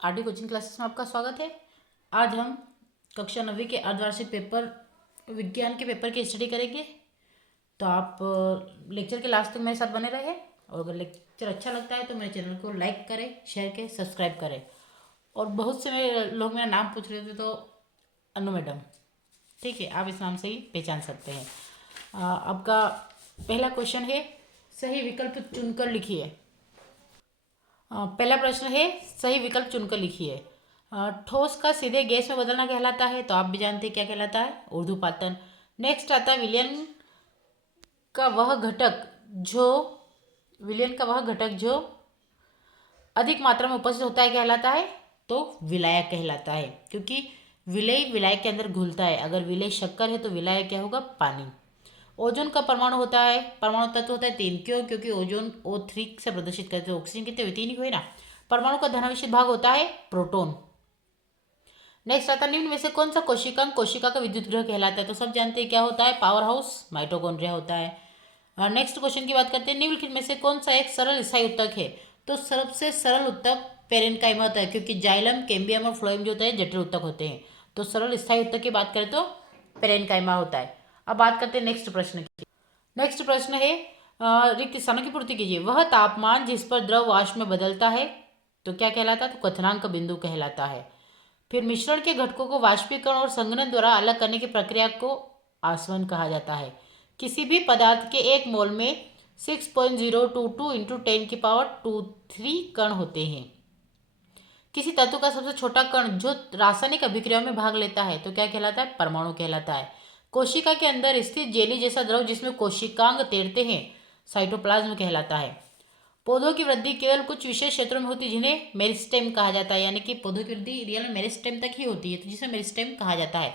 RD coaching classes में आपका स्वागत है। आज हम कक्षा 9वीं के अर्धवार्षिक पेपर विज्ञान के पेपर की स्टडी करेंगे। तो आप लेक्चर के लास्ट तक मेरे साथ बने रहे और अगर लेक्चर अच्छा लगता है तो मेरे चैनल को लाइक करें, शेयर करें, सब्सक्राइब करें। और बहुत से मेरे लोग मेरा नाम पूछ रहे थे तो अनु मैडम, ठीक है, आप इस नाम से ही पहचान सकते हैं। आपका पहला क्वेश्चन है, सही विकल्प चुनकर लिखिए। पहला प्रश्न है, सही विकल्प चुनकर लिखिए। ठोस का सीधे गैस में बदलना कहलाता है, तो आप भी जानते हैं क्या कहलाता है, ऊर्ध्वपातन। नेक्स्ट आता है का वह घटक जो विलयन का वह घटक जो अधिक मात्रा में उपस्थित होता है कहलाता है, तो विलायक कहलाता है, क्योंकि विलय विलायक के अंदर घुलता है। अगर विलय शक्कर है तो विलायक क्या होगा, पानी। ओजोन का परमाणु होता है, परमाणु तत्व होता है 3। क्यों? क्योंकि ओजोन O3 से प्रदर्शित करते हैं। ऑक्सीजन कितने हुए, 3 ही हुए ना। परमाणु का धनावेशित भाग होता है प्रोटॉन। नेक्स्ट आता है, निम्न में से कौन सा कोशिकांग कोशिका का विद्युत ग्रह कहलाता है, तो सब जानते हैं क्या होता है, पावर हाउस, माइटोकॉन्ड्रिया होता है। नेक्स्ट क्वेश्चन की बात करते हैं, निम्नलिखित में से कौन सा एक सरल स्थायी उत्तक है, तो सबसे सरल उत्तक पेरेनकाइमा होता है, क्योंकि जाइलम, कैम्बियम और फ्लोएम जो होता है जटिल उत्तक होते हैं। तो सरल स्थायी उत्तक की बात करें तो पेरेनकाइमा होता है। अब बात करते हैं नेक्स्ट प्रश्न की। नेक्स्ट प्रश्न है, रिक्त स्थानों की पूर्ति कीजिए। वह तापमान जिस पर द्रव वाष्प में बदलता है तो क्या कहलाता है, तो क्वथनांक बिंदु कहलाता है। फिर मिश्रण के घटकों को वाष्पीकरण और संघनन द्वारा अलग करने की प्रक्रिया को आसवन कहा जाता है। किसी भी पदार्थ के एक मोल में 6.022 इंटू 10⁻23 कण होते हैं। किसी तत्व का सबसे छोटा कण जो रासायनिक अभिक्रिया में भाग लेता है तो क्या कहलाता है, परमाणु कहलाता है। कोशिका के अंदर स्थित जेली जैसा द्रव जिसमें कोशिकांग तैरते हैं साइटोप्लाज्म कहलाता है। पौधों की वृद्धि केवल कुछ विशेष क्षेत्रों में होती है जिन्हें मेरिस्टेम कहा जाता है, यानी कि पौधों की वृद्धि रियल में मेरिस्टेम तक ही होती है, तो जिसे मेरिस्टेम कहा जाता है।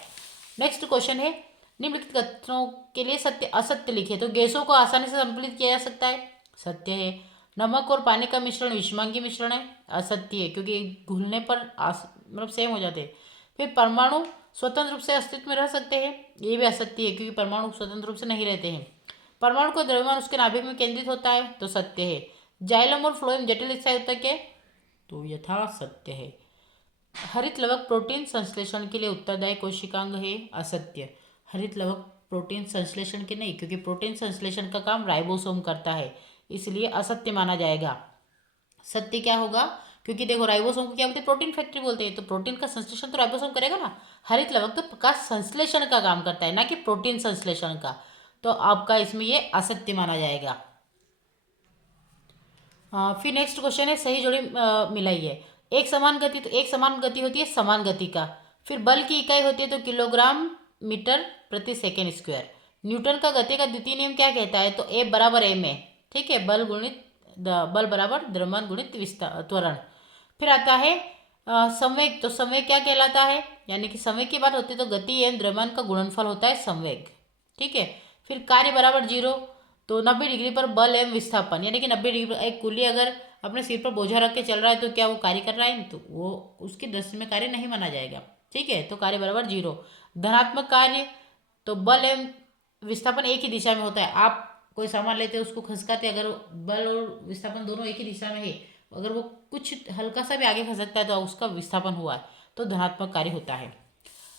नेक्स्ट क्वेश्चन है, निम्नलिखित कथनों के लिए सत्य असत्य लिखिए। तो गैसों को आसानी से संतुलित किया जा सकता है, सत्य है। नमक और पानी का मिश्रण विषमांगी मिश्रण है, असत्य है, क्योंकि घुलने पर मतलब सेम हो जाते हैं। फिर परमाणु स्वतंत्र रूप से अस्तित्व में रह सकते हैं, ये भी असत्य है, क्योंकि परमाणु स्वतंत्र रूप से नहीं रहते हैं। परमाणु का द्रव्यमान उसके नाभिक में केंद्रित होता है, तो सत्य है। जाइलम और फ्लोएम जटिल स्थायी उत्तक है, तो यथा सत्य है। हरित लवक प्रोटीन संश्लेषण के लिए उत्तरदायी कोशिकांग है, असत्य। हरित लवक प्रोटीन संश्लेषण के नहीं, क्योंकि प्रोटीन संश्लेषण का काम राइबोसोम करता है, इसलिए असत्य माना जाएगा। सत्य क्या होगा, क्योंकि देखो राइबोसोम को क्या बोलते हैं, प्रोटीन फैक्ट्री बोलते हैं, तो प्रोटीन का संश्लेषण तो राइबोसोम करेगा ना। हरित लवक तो प्रकाश संश्लेषण का काम करता है, ना कि प्रोटीन संश्लेषण का, तो आपका इसमें ये असत्य माना जाएगा। फिर नेक्स्ट क्वेश्चन है, सही जोड़ी मिलाइए। एक समान गति होती है समान गति का। फिर बल की इकाई होती है तो किलोग्राम मीटर प्रति सेकेंड स्क्वायर। न्यूटन का गति का द्वितीय नियम क्या कहता है, तो F बराबर m है, ठीक है। बल बराबर द्रव्यमान गुणित विस्तार त्वरण। फिर आता है संवेग, तो संवेग क्या कहलाता है, यानी कि संवेग की बात होती है तो गति एवं द्रव्यमान का गुणनफल होता है संवेग, ठीक है। फिर कार्य बराबर 0, तो 90 डिग्री पर बल एवं विस्थापन, यानी कि 90 डिग्री पर एक कुली अगर अपने सिर पर बोझा रख के चल रहा है तो क्या वो कार्य कर रहा है, तो वो उसकी दृष्टि में कार्य नहीं माना जाएगा, ठीक है। तो कार्य बराबर 0। धनात्मक कार्य, तो बल एवं विस्थापन एक ही दिशा में होता है। आप कोई सामान लेते हैं उसको खसकाते, अगर बल और विस्थापन दोनों एक ही दिशा में है, अगर वो कुछ हल्का सा भी आगे खसकता है तो उसका विस्थापन हुआ है, तो धनात्मक कार्य होता है।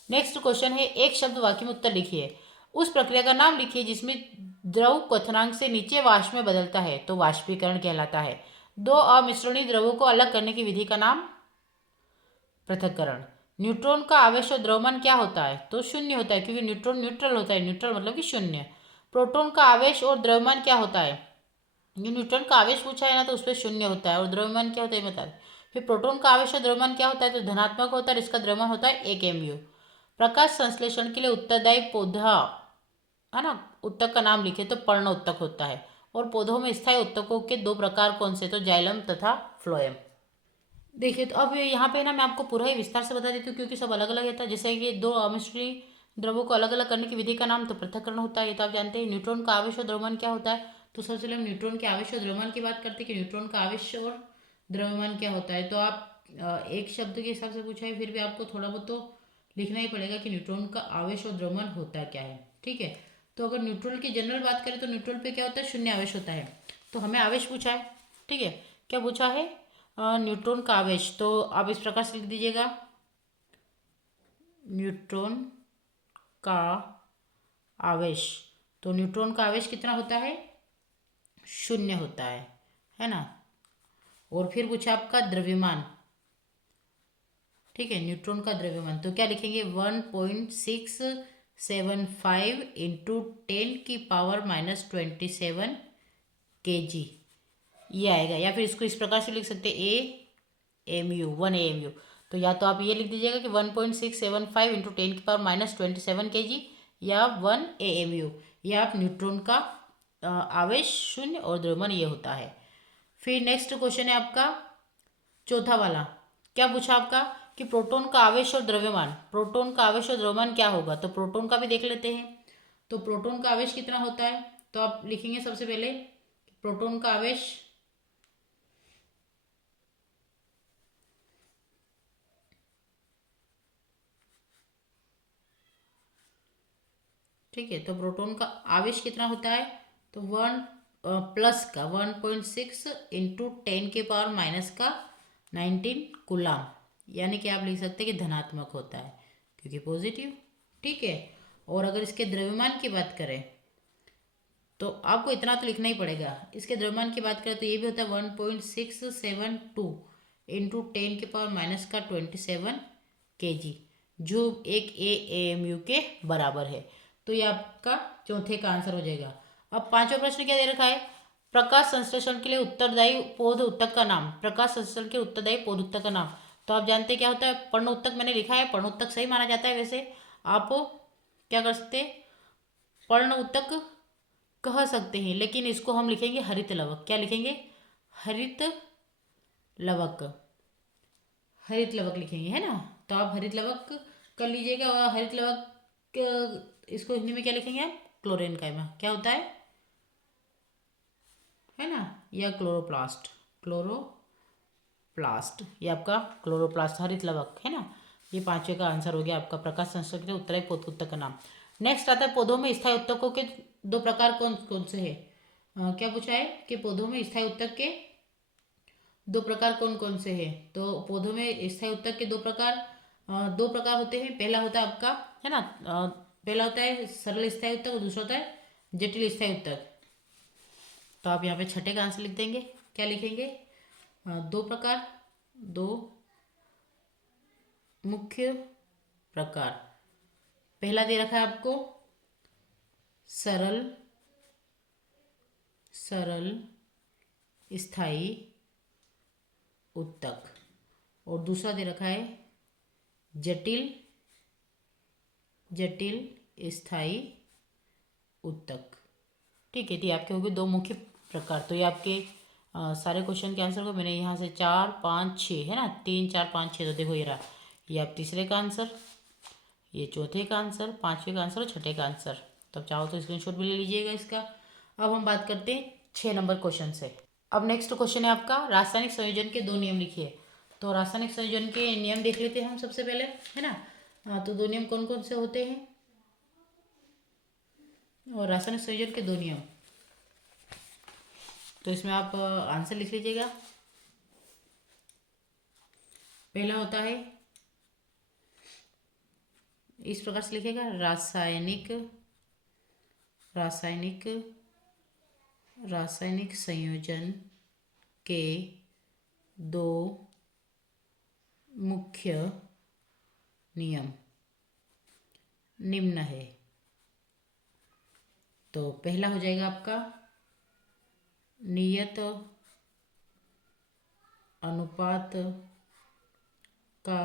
नेक्स्ट क्वेश्चन है, एक शब्द वाक्य में उत्तर लिखिए। उस प्रक्रिया का नाम लिखिए जिसमें द्रव क्वथनांक से नीचे वाष्प में बदलता है, तो वाष्पीकरण कहलाता है। दो अमिश्रणीय द्रवों को अलग करने की विधि का नाम पृथक्करण। न्यूट्रॉन का आवेश और द्रव्यमान क्या होता है, तो शून्य होता है, क्योंकि न्यूट्रॉन न्यूट्रल होता है, न्यूट्रल मतलब कि शून्य। प्रोटॉन का आवेश और द्रव्यमान क्या होता है, ये न्यूट्रॉन का आवेश पूछा है ना, तो उस पर शून्य होता है, और द्रव्यमान क्या होता है बता दें। फिर प्रोटॉन का आवेश और द्रव्यमान क्या होता है, तो धनात्मक होता है, इसका द्रव्यमान होता है 1 mu। प्रकाश संश्लेषण के लिए उत्तरदायी पौधा है ना, उत्तक का नाम लिखे तो पर्ण उत्तक होता है। और पौधों में स्थायी उत्तकों के 2 प्रकार कौन से, तो जाइलम तथा फ्लोएम। देखिए, तो अब यहाँ पे ना मैं आपको पूरा ही विस्तार से बता देती हूँ, क्योंकि सब अलग अलग है। जैसे कि दो अमिश्री द्रवों को अलग अलग करने की विधि का नाम तो पृथक्करण होता है, ये तो आप जानते हैं। न्यूट्रॉन का आवेश और द्रव्यमान क्या होता है, तो सबसे पहले हम न्यूट्रॉन के आवेश और द्रव्यमान की बात करते हैं कि न्यूट्रॉन का आवेश और द्रव्यमान क्या होता है। तो आप एक शब्द के हिसाब से पूछा है, फिर भी आपको थोड़ा बहुत तो लिखना ही पड़ेगा कि न्यूट्रॉन का आवेश और द्रव्यमान होता क्या है, ठीक है। तो अगर न्यूट्रॉन की जनरल बात करें तो न्यूट्रॉन पे क्या होता है, शून्य आवेश होता है। तो हमें आवेश पूछा है, ठीक है। क्या पूछा है, न्यूट्रॉन का आवेश, तो आप इस प्रकार से लिख दीजिएगा, न्यूट्रॉन का आवेश। तो न्यूट्रॉन का आवेश कितना होता है? 0 होता है ना। और फिर पूछा आपका द्रव्यमान, ठीक है, न्यूट्रॉन का द्रव्यमान, तो क्या लिखेंगे? 1.675 इंटू 10⁻⁻27 kg, ये आएगा। या फिर इसको इस प्रकार से लिख सकते हैं, AMU, 1 AMU। तो या तो आप ये लिख दीजिएगा कि 1.675 इंटू 10⁻⁻27 kg या 1 AMU। ये आप न्यूट्रॉन का आवेश 0 और द्रव्यमान ये होता है। फिर नेक्स्ट क्वेश्चन है आपका चौथा वाला। क्या पूछा आपका कि प्रोटॉन का आवेश और द्रव्यमान, प्रोटॉन का आवेश और द्रव्यमान क्या होगा? तो प्रोटॉन का भी देख लेते हैं। तो प्रोटॉन का आवेश कितना होता है? तो आप लिखेंगे सबसे पहले प्रोटॉन का आवेश, ठीक है। तो प्रोटॉन का आवेश कितना होता है? तो 1+1.6 इंटू 10⁻⁻19 कूलाम, यानी कि आप लिख सकते हैं कि धनात्मक होता है क्योंकि पॉजिटिव, ठीक है। और अगर इसके द्रव्यमान की बात करें तो आपको इतना तो लिखना ही पड़ेगा। इसके द्रव्यमान की बात करें तो ये भी होता है 1.672 इंटू 10⁻⁻27 kg, जो एक AMU के बराबर है। तो ये आपका चौथे का आंसर हो जाएगा। अब पांचवा प्रश्न क्या दे रखा है? प्रकाश संश्लेषण के लिए उत्तरदायी पौध ऊतक का नाम, प्रकाश संश्लेषण के उत्तरदायी पौध ऊतक का नाम। तो आप जानते हैं क्या होता है? पर्ण ऊतक मैंने लिखा है, पर्ण ऊतक सही माना जाता है। वैसे आप क्या कर सकते हैं, पर्ण ऊतक कह सकते हैं, लेकिन इसको हम लिखेंगे हरित लवक। क्या लिखेंगे? हरित लवक, हरित लवक लिखेंगे, है ना। तो आप हरित लवक कर लीजिएगा। और हरित लवक इसको हिंदी में क्या लिखेंगे आप? क्लोरीन का क्या होता है ना, या क्लोरोप्लास्ट, क्लोरोप्लास्ट, ये आपका क्लोरोप्लास्ट हरित लवक है ना। ये पांचवे का आंसर हो गया आपका प्रकाश संश्लेषण के उत्तरदायी पौध ऊतक का नाम। नेक्स्ट आता है पौधों में स्थायी ऊतकों के दो प्रकार कौन कौन से हैं? क्या पूछा है कि पौधों में स्थायी ऊतक के दो प्रकार कौन कौन से हैं? तो पौधों में स्थायी ऊतक के दो प्रकार होते हैं। पहला होता है आपका, है ना, पहला होता है सरल स्थायी ऊतक और दूसरा होता है जटिल स्थायी ऊतक। तो आप यहाँ पे छठे का आंसर लिख देंगे। क्या लिखेंगे? दो प्रकार, दो मुख्य प्रकार। पहला दे रखा है आपको सरल स्थायी ऊतक, और दूसरा दे रखा है जटिल स्थायी ऊतक, ठीक है। तो ये आपके हो गए दो मुख्य प्रकार। तो ये आपके सारे क्वेश्चन के आंसर को मैंने यहाँ से 4, 5, 6, है ना, 3, 4, 5, 6, तो देखो ये रहा, ये आप तीसरे का आंसर, ये चौथे का आंसर, पांचवे का आंसर और छठे का आंसर। तो आप चाहो तो स्क्रीनशॉट भी ले लीजिएगा इसका। अब हम बात करते हैं 6 नंबर क्वेश्चन से। अब नेक्स्ट क्वेश्चन है आपका रासायनिक संयोजन के 2 नियम लिखिए। तो रासायनिक संयोजन के नियम देख लेते हैं हम सबसे पहले, है ना। तो 2 नियम कौन कौन से होते हैं? और रासायनिक संयोजन के 2 नियम, तो इसमें आप आंसर लिख लीजिएगा। पहला होता है, इस प्रकार से लिखेगा, रासायनिक संयोजन के 2 मुख्य नियम निम्न है। तो पहला हो जाएगा आपका नियत अनुपात का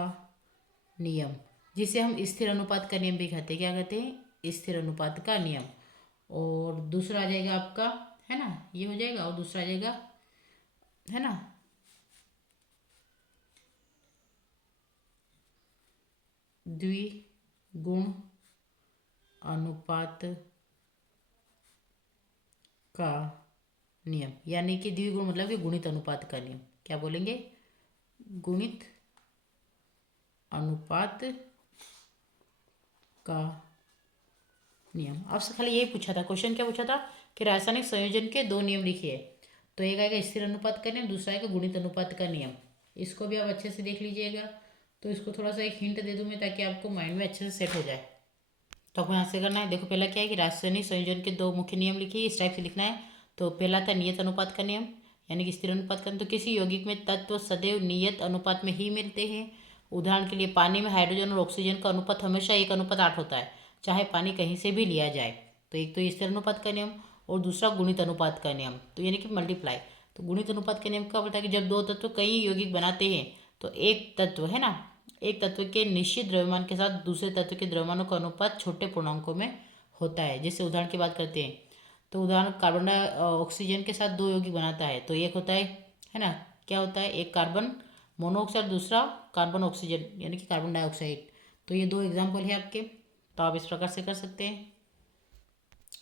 नियम, जिसे हम स्थिर अनुपात का नियम भी कहते हैं। क्या कहते हैं? स्थिर अनुपात का नियम। और दूसरा आ जाएगा आपका, है ना, ये हो जाएगा। और दूसरा आ जाएगा, है ना, द्विगुण अनुपात का नियम, यानी कि द्विगुण मतलब कि गुणित अनुपात का नियम। क्या बोलेंगे? गुणित अनुपात का नियम। आपसे खाली यही पूछा था, क्वेश्चन क्या पूछा था कि रासायनिक संयोजन के 2 नियम लिखिए। तो एक आएगा स्थिर अनुपात का नियम, दूसरा आएगा गुणित अनुपात का नियम। इसको भी आप अच्छे से देख लीजिएगा। तो इसको थोड़ा सा एक हिंट दे दूँ मैं ताकि आपको माइंड में अच्छे से सेट हो जाए। तो आपको यहाँ से करना है, देखो पहला क्या है कि रासायनिक संयोजन के दो मुख्य नियम लिखिए, इस टाइप से लिखना है। तो पहला था नियत अनुपात का नियम, यानी कि स्थिर अनुपात का। तो किसी यौगिक में तत्व सदैव नियत अनुपात में ही मिलते हैं। उदाहरण के लिए पानी में हाइड्रोजन और ऑक्सीजन का अनुपात हमेशा 1:8 होता है, चाहे पानी कहीं से भी लिया जाए। तो एक तो स्थिर अनुपात का नियम और दूसरा गुणित अनुपात का नियम, तो यानी कि मल्टीप्लाई। तो गुणित अनुपात का नियम क्या बोलता है कि जब दो तत्व कई यौगिक बनाते हैं तो एक तत्व है ना, एक तत्व के निश्चित द्रव्यमान के साथ दूसरे तत्व के द्रव्यमानों का अनुपात छोटे पूर्णांकों में होता है। जैसे उदाहरण की बात करते हैं तो उदाहरण कार्बन ऑक्सीजन के साथ दो यौगिक बनाता है तो एक होता है ना, क्या होता है, एक कार्बन मोनोऑक्साइड, दूसरा कार्बन ऑक्सीजन यानी कि कार्बन डाइऑक्साइड। तो ये दो एग्जाम्पल है आपके, तो आप इस प्रकार से कर सकते हैं।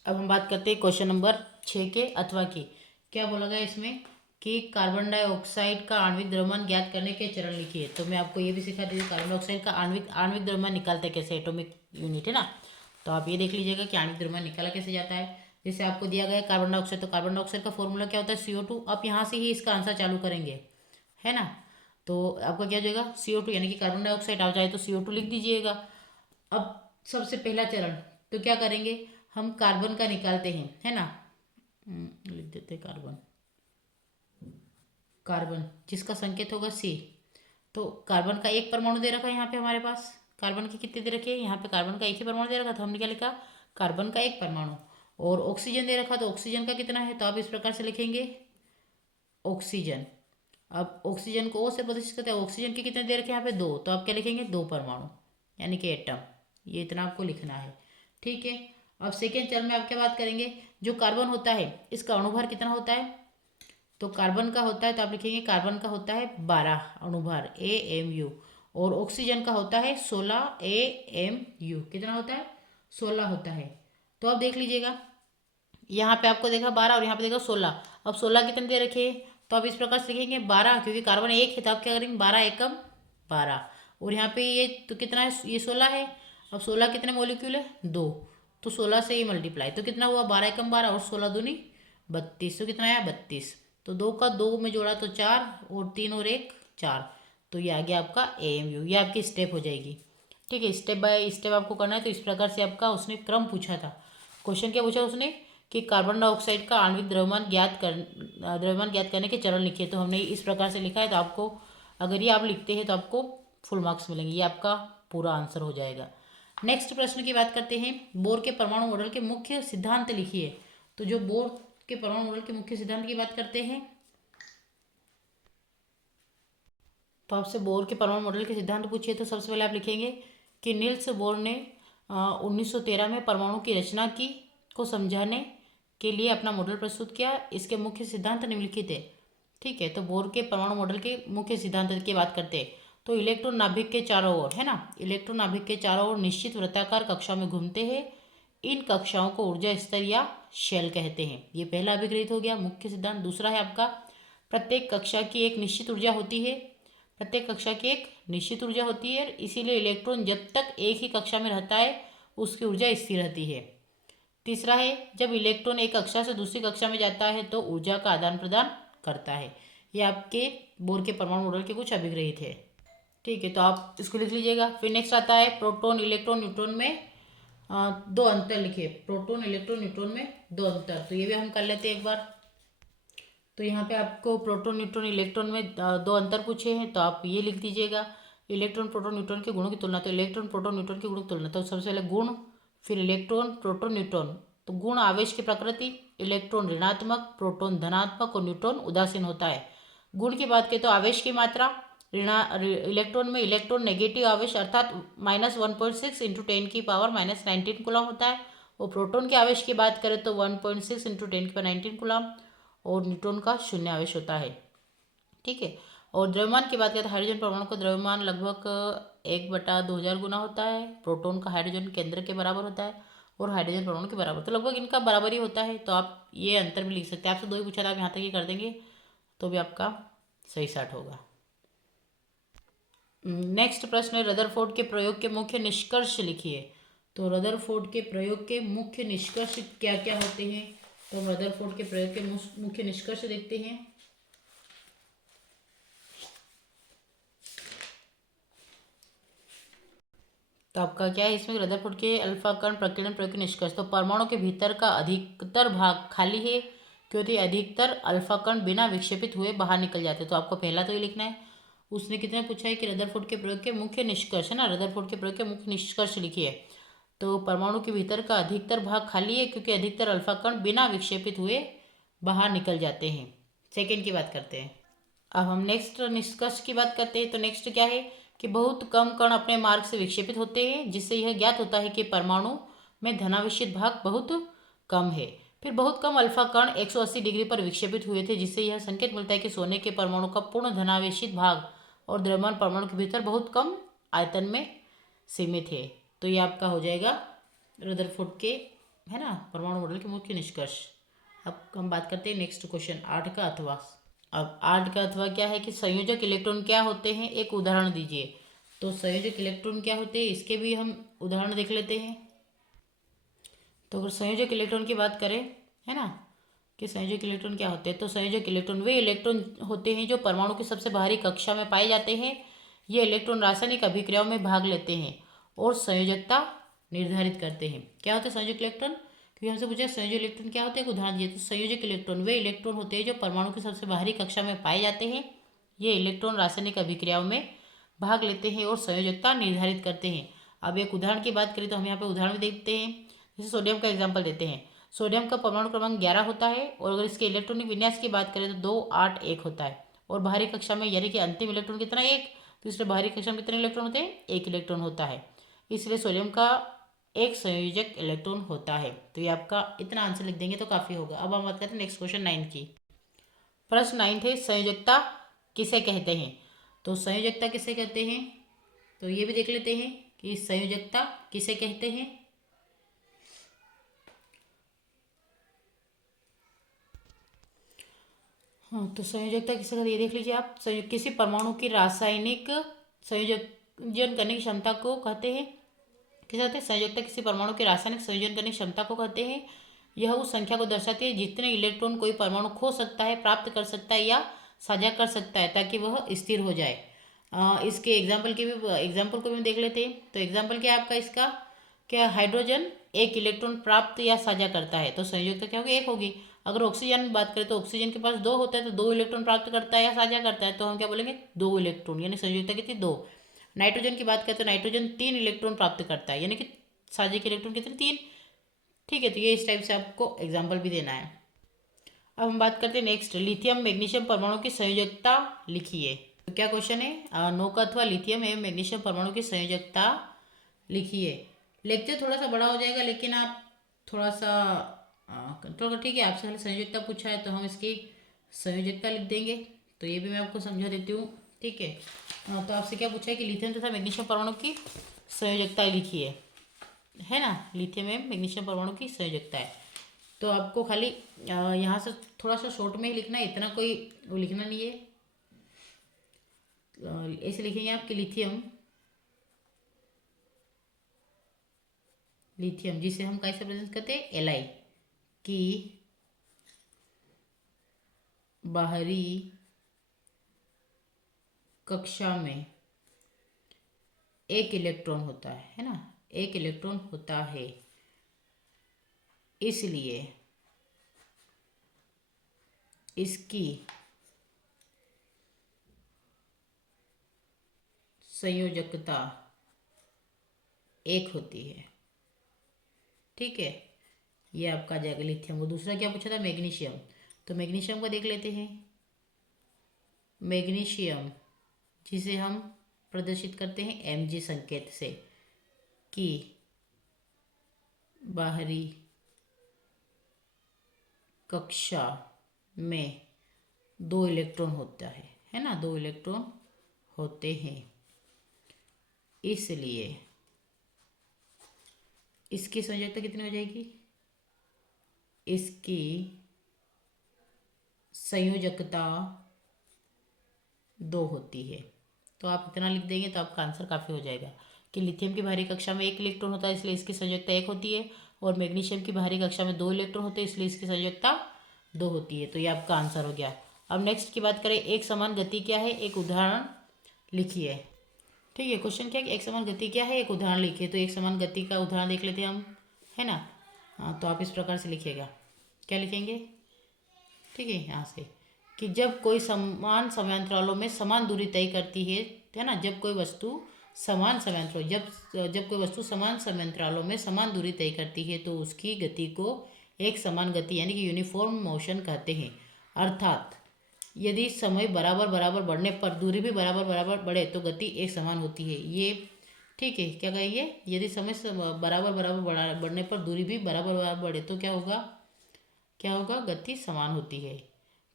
अब हम बात करते हैं क्वेश्चन नंबर 6 के अथवा की। क्या बोला गया इसमें कि कार्बन डाइऑक्साइड का आणविक द्रव्यमान ज्ञात करने के चरण लिखिए। तो मैं आपको ये भी सिखा दी कार्बन डाइऑक्साइड का आणविक द्रव्यमान निकालते कैसे, एटॉमिक यूनिट है ना। तो आप ये देख लीजिएगा कि आणविक द्रव्यमान निकाला कैसे जाता है। जैसे आपको दिया गया है कार्बन डाइऑक्साइड, तो कार्बन डाइऑक्साइड का फॉर्मूला क्या होता है, CO2। आप यहाँ से ही इसका आंसर चालू करेंगे, है ना। तो आपका क्या हो जाएगा, CO2 यानी कि कार्बन डाइऑक्साइड। आप चाहे तो CO2 लिख दीजिएगा। अब सबसे पहला चरण, तो क्या करेंगे, हम कार्बन का निकालते हैं, है ना। लिख देते कार्बन, कार्बन जिसका संकेत होगा C। तो कार्बन का एक परमाणु दे रखा है यहाँ पे हमारे पास, कार्बन की कितने दे रखे हैं, यहाँ पे कार्बन का एक ही परमाणु दे रखा था, हमने क्या लिखा, कार्बन का एक परमाणु। और ऑक्सीजन दे रखा, तो ऑक्सीजन का कितना है, तो आप इस प्रकार से लिखेंगे ऑक्सीजन। अब ऑक्सीजन को O से प्रदर्शित करते हैं, ऑक्सीजन के कितने दे रखे हैं यहाँ पे 2, तो आप क्या लिखेंगे, 2 परमाणु यानी कि एटम। ये इतना आपको लिखना है, ठीक है। अब सेकेंड चरण में आप क्या बात करेंगे, जो कार्बन होता है इसका अणुभार कितना होता है, तो कार्बन का होता है, तो आप लिखेंगे कार्बन का होता है 12 अणुभार AMU, और ऑक्सीजन का होता है 16 AMU। कितना होता है, 16 होता है। तो आप देख लीजिएगा, यहाँ पे आपको देखा 12 और यहाँ पे देखा 16। अब 16 कितने दे रखे, तो आप इस प्रकार से लिखेंगे 12, क्योंकि कार्बन एक है तो आप क्या करेंगे 12 एकम 12। और यहाँ पे ये तो कितना है, ये 16 है। अब 16 कितने मोलिक्यूल है, 2। तो 16 से ये मल्टीप्लाई, तो कितना हुआ 12 एकम 12 और 16 दूनी 32। तो कितना आया 32। तो 2 का 2 में जोड़ा तो 4, और 3 और 1 4। तो ये आ गया आपका AMU। ये आपकी स्टेप हो जाएगी, ठीक है। स्टेप बाय स्टेप आपको करना है। तो इस प्रकार से आपका उसने क्रम पूछा था। क्वेश्चन क्या पूछा उसने कि कार्बन डाइऑक्साइड का आणविक द्रव्यमान ज्ञात करने के चरण लिखिए। तो हमने इस प्रकार से लिखा है। तो आपको अगर ये आप लिखते हैं तो आपको फुल मार्क्स मिलेंगे, ये आपका पूरा आंसर हो जाएगा। नेक्स्ट प्रश्न की बात करते हैं, बोर के परमाणु मॉडल के मुख्य सिद्धांत लिखिए। तो जो बोर के परमाणु मॉडल के मुख्य सिद्धांत की बात करते हैं, तो आपसे बोर के परमाणु मॉडल के सिद्धांत पूछिए। तो सबसे पहले आप लिखेंगे कि नील्स बोर ने 1913 में परमाणु की रचना की को समझाने के लिए अपना मॉडल प्रस्तुत किया। इसके मुख्य सिद्धांत निम्नलिखित है, ठीक है। तो बोर के परमाणु मॉडल के मुख्य सिद्धांत की बात करते हैं। तो इलेक्ट्रॉन नाभिक के चारों ओर, है ना, इलेक्ट्रॉन नाभिक के चारों ओर निश्चित वृत्ताकार कक्षाओं में घूमते हैं। इन कक्षाओं को ऊर्जा स्तर या शेल कहते हैं। ये पहला अभिग्रहित हो गया मुख्य सिद्धांत। दूसरा है आपका, प्रत्येक कक्षा की एक निश्चित ऊर्जा होती है। प्रत्येक कक्षा की एक निश्चित ऊर्जा होती है, इसीलिए इलेक्ट्रॉन जब तक एक ही कक्षा में रहता है उसकी ऊर्जा स्थिर रहती है। तीसरा है, जब इलेक्ट्रॉन एक कक्षा से दूसरी कक्षा में जाता है तो ऊर्जा का आदान प्रदान करता है। ये आपके बोर के परमाणु मॉडल के कुछ अभिग्रहित है, ठीक है। तो आप इसको लिख लीजिएगा। फिर नेक्स्ट आता है प्रोटॉन इलेक्ट्रॉन न्यूट्रॉन में दो अंतर लिखिए। प्रोटॉन इलेक्ट्रॉन न्यूट्रॉन में दो अंतर, तो ये भी हम कर लेते हैं एक बार। तो यहाँ पे आपको प्रोटॉन न्यूट्रॉन इलेक्ट्रॉन में दो अंतर पूछे हैं, तो आप ये लिख दीजिएगा, इलेक्ट्रॉन प्रोटॉन न्यूट्रॉन के गुणों की तुलना। तो इलेक्ट्रॉन प्रोटॉन न्यूट्रॉन के गुणों की तुलना, तो सबसे पहले गुण, फिर इलेक्ट्रॉन प्रोटॉन न्यूट्रॉन। तो गुण आवेश की प्रकृति, इलेक्ट्रॉन ऋणात्मक, प्रोटॉन धनात्मक और न्यूट्रॉन उदासीन होता है। गुण की बात करें तो आवेश की मात्रा, इलेक्ट्रॉन में इलेक्ट्रॉन नेगेटिव आवेश अर्थात -1.6 × 10⁻⁻19 कूलम होता है। और प्रोटॉन के आवेश की बात करें तो 1.6 × 10⁻19 कूलम, और न्यूट्रॉन का शून्य आवेश होता है, ठीक है। और द्रव्यमान की बात करें तो हाइड्रोजन परमाणु का द्रव्यमान लगभग 1/2000 गुना होता है। प्रोटॉन का हाइड्रोजन केंद्र के बराबर होता है और हाइड्रोजन परमाणु के बराबर, तो लगभग इनका बराबर ही होता है। तो आप ये अंतर भी लिख सकते हैं। आपसे दो ही पूछा था, आप यहाँ तक ये कर देंगे तो भी आपका सही स्टार्ट होगा। नेक्स्ट प्रश्न है, रदरफोर्ड के प्रयोग के मुख्य निष्कर्ष लिखिए। तो रदरफोर्ड के प्रयोग के मुख्य निष्कर्ष क्या क्या होते हैं, तो हम रदरफोर्ड के प्रयोग के मुख्य निष्कर्ष देखते हैं। तो आपका क्या है इसमें, रदरफोर्ड के अल्फा कण प्रकीर्णन प्रयोग के निष्कर्ष। तो परमाणु के भीतर का अधिकतर भाग खाली है क्योंकि अधिकतर अल्फा कण बिना विक्षेपित हुए बाहर निकल जाते हैं। तो आपको पहला तो ये लिखना है। उसने कितने पूछा है कि रदरफोर्ड के प्रयोग के मुख्य निष्कर्ष, है ना, रदरफोर्ड के प्रयोग के मुख्य निष्कर्ष लिखिए। तो परमाणु के भीतर का अधिकतर भाग खाली है क्योंकि अधिकतर अल्फा कण बिना विक्षेपित हुए बाहर निकल जाते हैं। सेकेंड की बात करते हैं। अब हम नेक्स्ट निष्कर्ष की बात करते हैं। तो नेक्स्ट क्या है कि बहुत कम कण अपने मार्ग से विक्षेपित होते हैं, जिससे यह ज्ञात होता है कि परमाणु में धनावेशित भाग बहुत कम है। फिर बहुत कम अल्फा कण 180 डिग्री पर विक्षेपित हुए थे, जिससे यह संकेत मिलता है कि सोने के परमाणु का पूर्ण धनावेशित भाग और द्रव्यमान परमाणु के भीतर बहुत कम आयतन में सीमित है। तो ये आपका हो जाएगा रदरफोर्ड के, है ना, परमाणु मॉडल के मुख्य निष्कर्ष। अब हम बात करते हैं नेक्स्ट क्वेश्चन 8 का अथवा। अब 8 का अथवा क्या है कि संयोजक इलेक्ट्रॉन क्या होते हैं, एक उदाहरण दीजिए। तो संयोजक इलेक्ट्रॉन क्या होते हैं, इसके भी हम उदाहरण देख लेते हैं। तो अगर संयोजक इलेक्ट्रॉन की बात करें, है ना, कि संयोजक इलेक्ट्रॉन क्या होते हैं, तो संयोजक इलेक्ट्रॉन वे इलेक्ट्रॉन होते हैं जो परमाणु की सबसे बाहरी कक्षा में पाए जाते हैं। ये इलेक्ट्रॉन रासायनिक अभिक्रियाओं में भाग लेते हैं और संयोजकता निर्धारित करते हैं। क्या होते हैं संयोजक इलेक्ट्रॉन, क्योंकि हमसे पूछा संयोजक इलेक्ट्रॉन क्या होते हैं, एक उदाहरण दिए। तो संयोजक इलेक्ट्रॉन वे इलेक्ट्रॉन होते हैं जो परमाणु की सबसे बाहरी कक्षा में पाए जाते हैं। ये इलेक्ट्रॉन रासायनिक अभिक्रियाओं में भाग लेते हैं और संयोजकता निर्धारित करते हैं। अब एक उदाहरण की बात करें तो हम यहाँ पे उदाहरण भी देखते हैं। जैसे सोडियम का एग्जाम्पल देते हैं। सोडियम का परमाणु क्रमांक 11 होता है और अगर इसके इलेक्ट्रॉनिक विन्यास की बात करें तो 2 8 1 होता है। और बाहरी कक्षा में यानी कि अंतिम इलेक्ट्रॉन कितना, एक। तो इसलिए बाहरी कक्षा में कितने इलेक्ट्रॉन होते हैं, एक इलेक्ट्रॉन होता है। इसलिए सोडियम का एक संयोजक इलेक्ट्रॉन होता है। तो ये आपका इतना आंसर लिख देंगे तो काफ़ी होगा। अब हम बात करते हैं नेक्स्ट क्वेश्चन 9 की। प्रश्न 9 थे, संयोजकता किसे कहते हैं। तो संयोजकता किसे कहते हैं, तो ये भी देख लेते हैं कि संयोजकता किसे कहते हैं। हाँ, तो संयोजकता किसे कहते हैं ये देख लीजिए आप। किसी परमाणु की रासायनिक संयोजन करने की क्षमता को कहते हैं। किसे कहते हैं, संयोजकता किसी परमाणु के रासायनिक संयोजन करने की क्षमता को कहते हैं। यह उस संख्या को दर्शाती है जितने इलेक्ट्रॉन कोई परमाणु खो सकता है, प्राप्त कर सकता है या साझा कर सकता है ताकि वह स्थिर हो जाए। इसके एग्जाम्पल को भी देख लेते हैं। तो एग्जाम्पल क्या है आपका इसका, क्या हाइड्रोजन एक इलेक्ट्रॉन प्राप्त या साझा करता है, तो संयोजकता क्या होगी, एक होगी। अगर ऑक्सीजन की बात करें तो ऑक्सीजन के पास 2 होता है, तो 2 इलेक्ट्रॉन प्राप्त करता है या साझा करता है, तो हम क्या बोलेंगे, 2 इलेक्ट्रॉन, यानी संयोजकता कितनी, 2। नाइट्रोजन की बात करें तो नाइट्रोजन 3 इलेक्ट्रॉन प्राप्त करता है, यानी कि साझे के इलेक्ट्रॉन कितने, 3। ठीक है, तो ये इस टाइप से आपको एग्जाम्पल भी देना है। अब हम बात करते हैं नेक्स्ट, लिथियम मैग्नीशियम परमाणु की संयोजकता लिखिए। तो क्या क्वेश्चन है, 9 का अथवा लिथियम एवं मैग्नीशियम परमाणु की संयोजकता लिखिए। लेक्चर थोड़ा सा बड़ा हो जाएगा लेकिन आप थोड़ा सा कंट्रोल कर, ठीक है। आपसे पहले संयोजकता पूछा है तो हम इसकी संयोजकता लिख देंगे। तो ये भी मैं आपको समझा देती हूँ, ठीक है। तो आपसे क्या पूछा है कि लिथियम तथा मैग्नीशियम परमाणु की संयोजकता लिखिए, है ना, लिथियम एवं मैग्नीशियम परमाणु की संयोजकता है। तो आपको खाली यहाँ से थोड़ा सा शॉर्ट में ही लिखना है, इतना कोई वो लिखना नहीं है। ऐसे लिखेंगे आप कि लिथियम, लिथियम जिसे हम कैसे प्रेजेंट करते हैं, Li की बाहरी कक्षा में एक इलेक्ट्रॉन होता है ना, एक इलेक्ट्रॉन होता है, इसलिए इसकी संयोजकता एक होती है, ठीक है। ये आपका आ जाएगा लिथियम। वो दूसरा क्या पूछा था, मैग्नीशियम। तो मैग्नीशियम को देख लेते हैं। मैग्नीशियम जिसे हम प्रदर्शित करते हैं Mg संकेत से, कि बाहरी कक्षा में 2 इलेक्ट्रॉन होता है ना, 2 इलेक्ट्रॉन होते हैं, इसलिए इसकी संयोजकता कितनी हो जाएगी, इसकी संयोजकता 2 होती है। तो आप इतना लिख देंगे तो आपका आंसर काफ़ी हो जाएगा कि लिथियम की बाहरी कक्षा में एक इलेक्ट्रॉन होता है, इसलिए इसकी संयोजकता 1 होती है। और मैग्नीशियम की बाहरी कक्षा में 2 इलेक्ट्रॉन होते हैं, इसलिए इसकी संयोजकता 2 होती है। तो ये आपका आंसर हो गया। अब नेक्स्ट की बात करें, एक समान गति क्या है, एक उदाहरण लिखिए। ठीक है, क्वेश्चन क्या है कि एक समान गति क्या है, एक उदाहरण लिखिए। तो एक समान गति का उदाहरण देख लेते हैं हम, है ना। हाँ, तो आप इस प्रकार से लिखिएगा। क्या लिखेंगे, ठीक है, यहाँ से कि जब कोई समान समयांतरालों में समान दूरी तय करती है ना, जब कोई वस्तु समान समयांतराल जब कोई वस्तु समान समयांतरालों में समान दूरी तय करती है तो उसकी गति को एक समान गति यानी कि यूनिफॉर्म मोशन कहते हैं। अर्थात यदि समय बराबर बराबर बढ़ने पर दूरी भी बराबर बराबर बढ़े तो गति एक समान होती है। ये ठीक है, क्या कहिए, यदि समय बराबर बराबर बढ़ने पर दूरी भी बराबर बराबर बढ़े तो क्या होगा, गति समान होती है।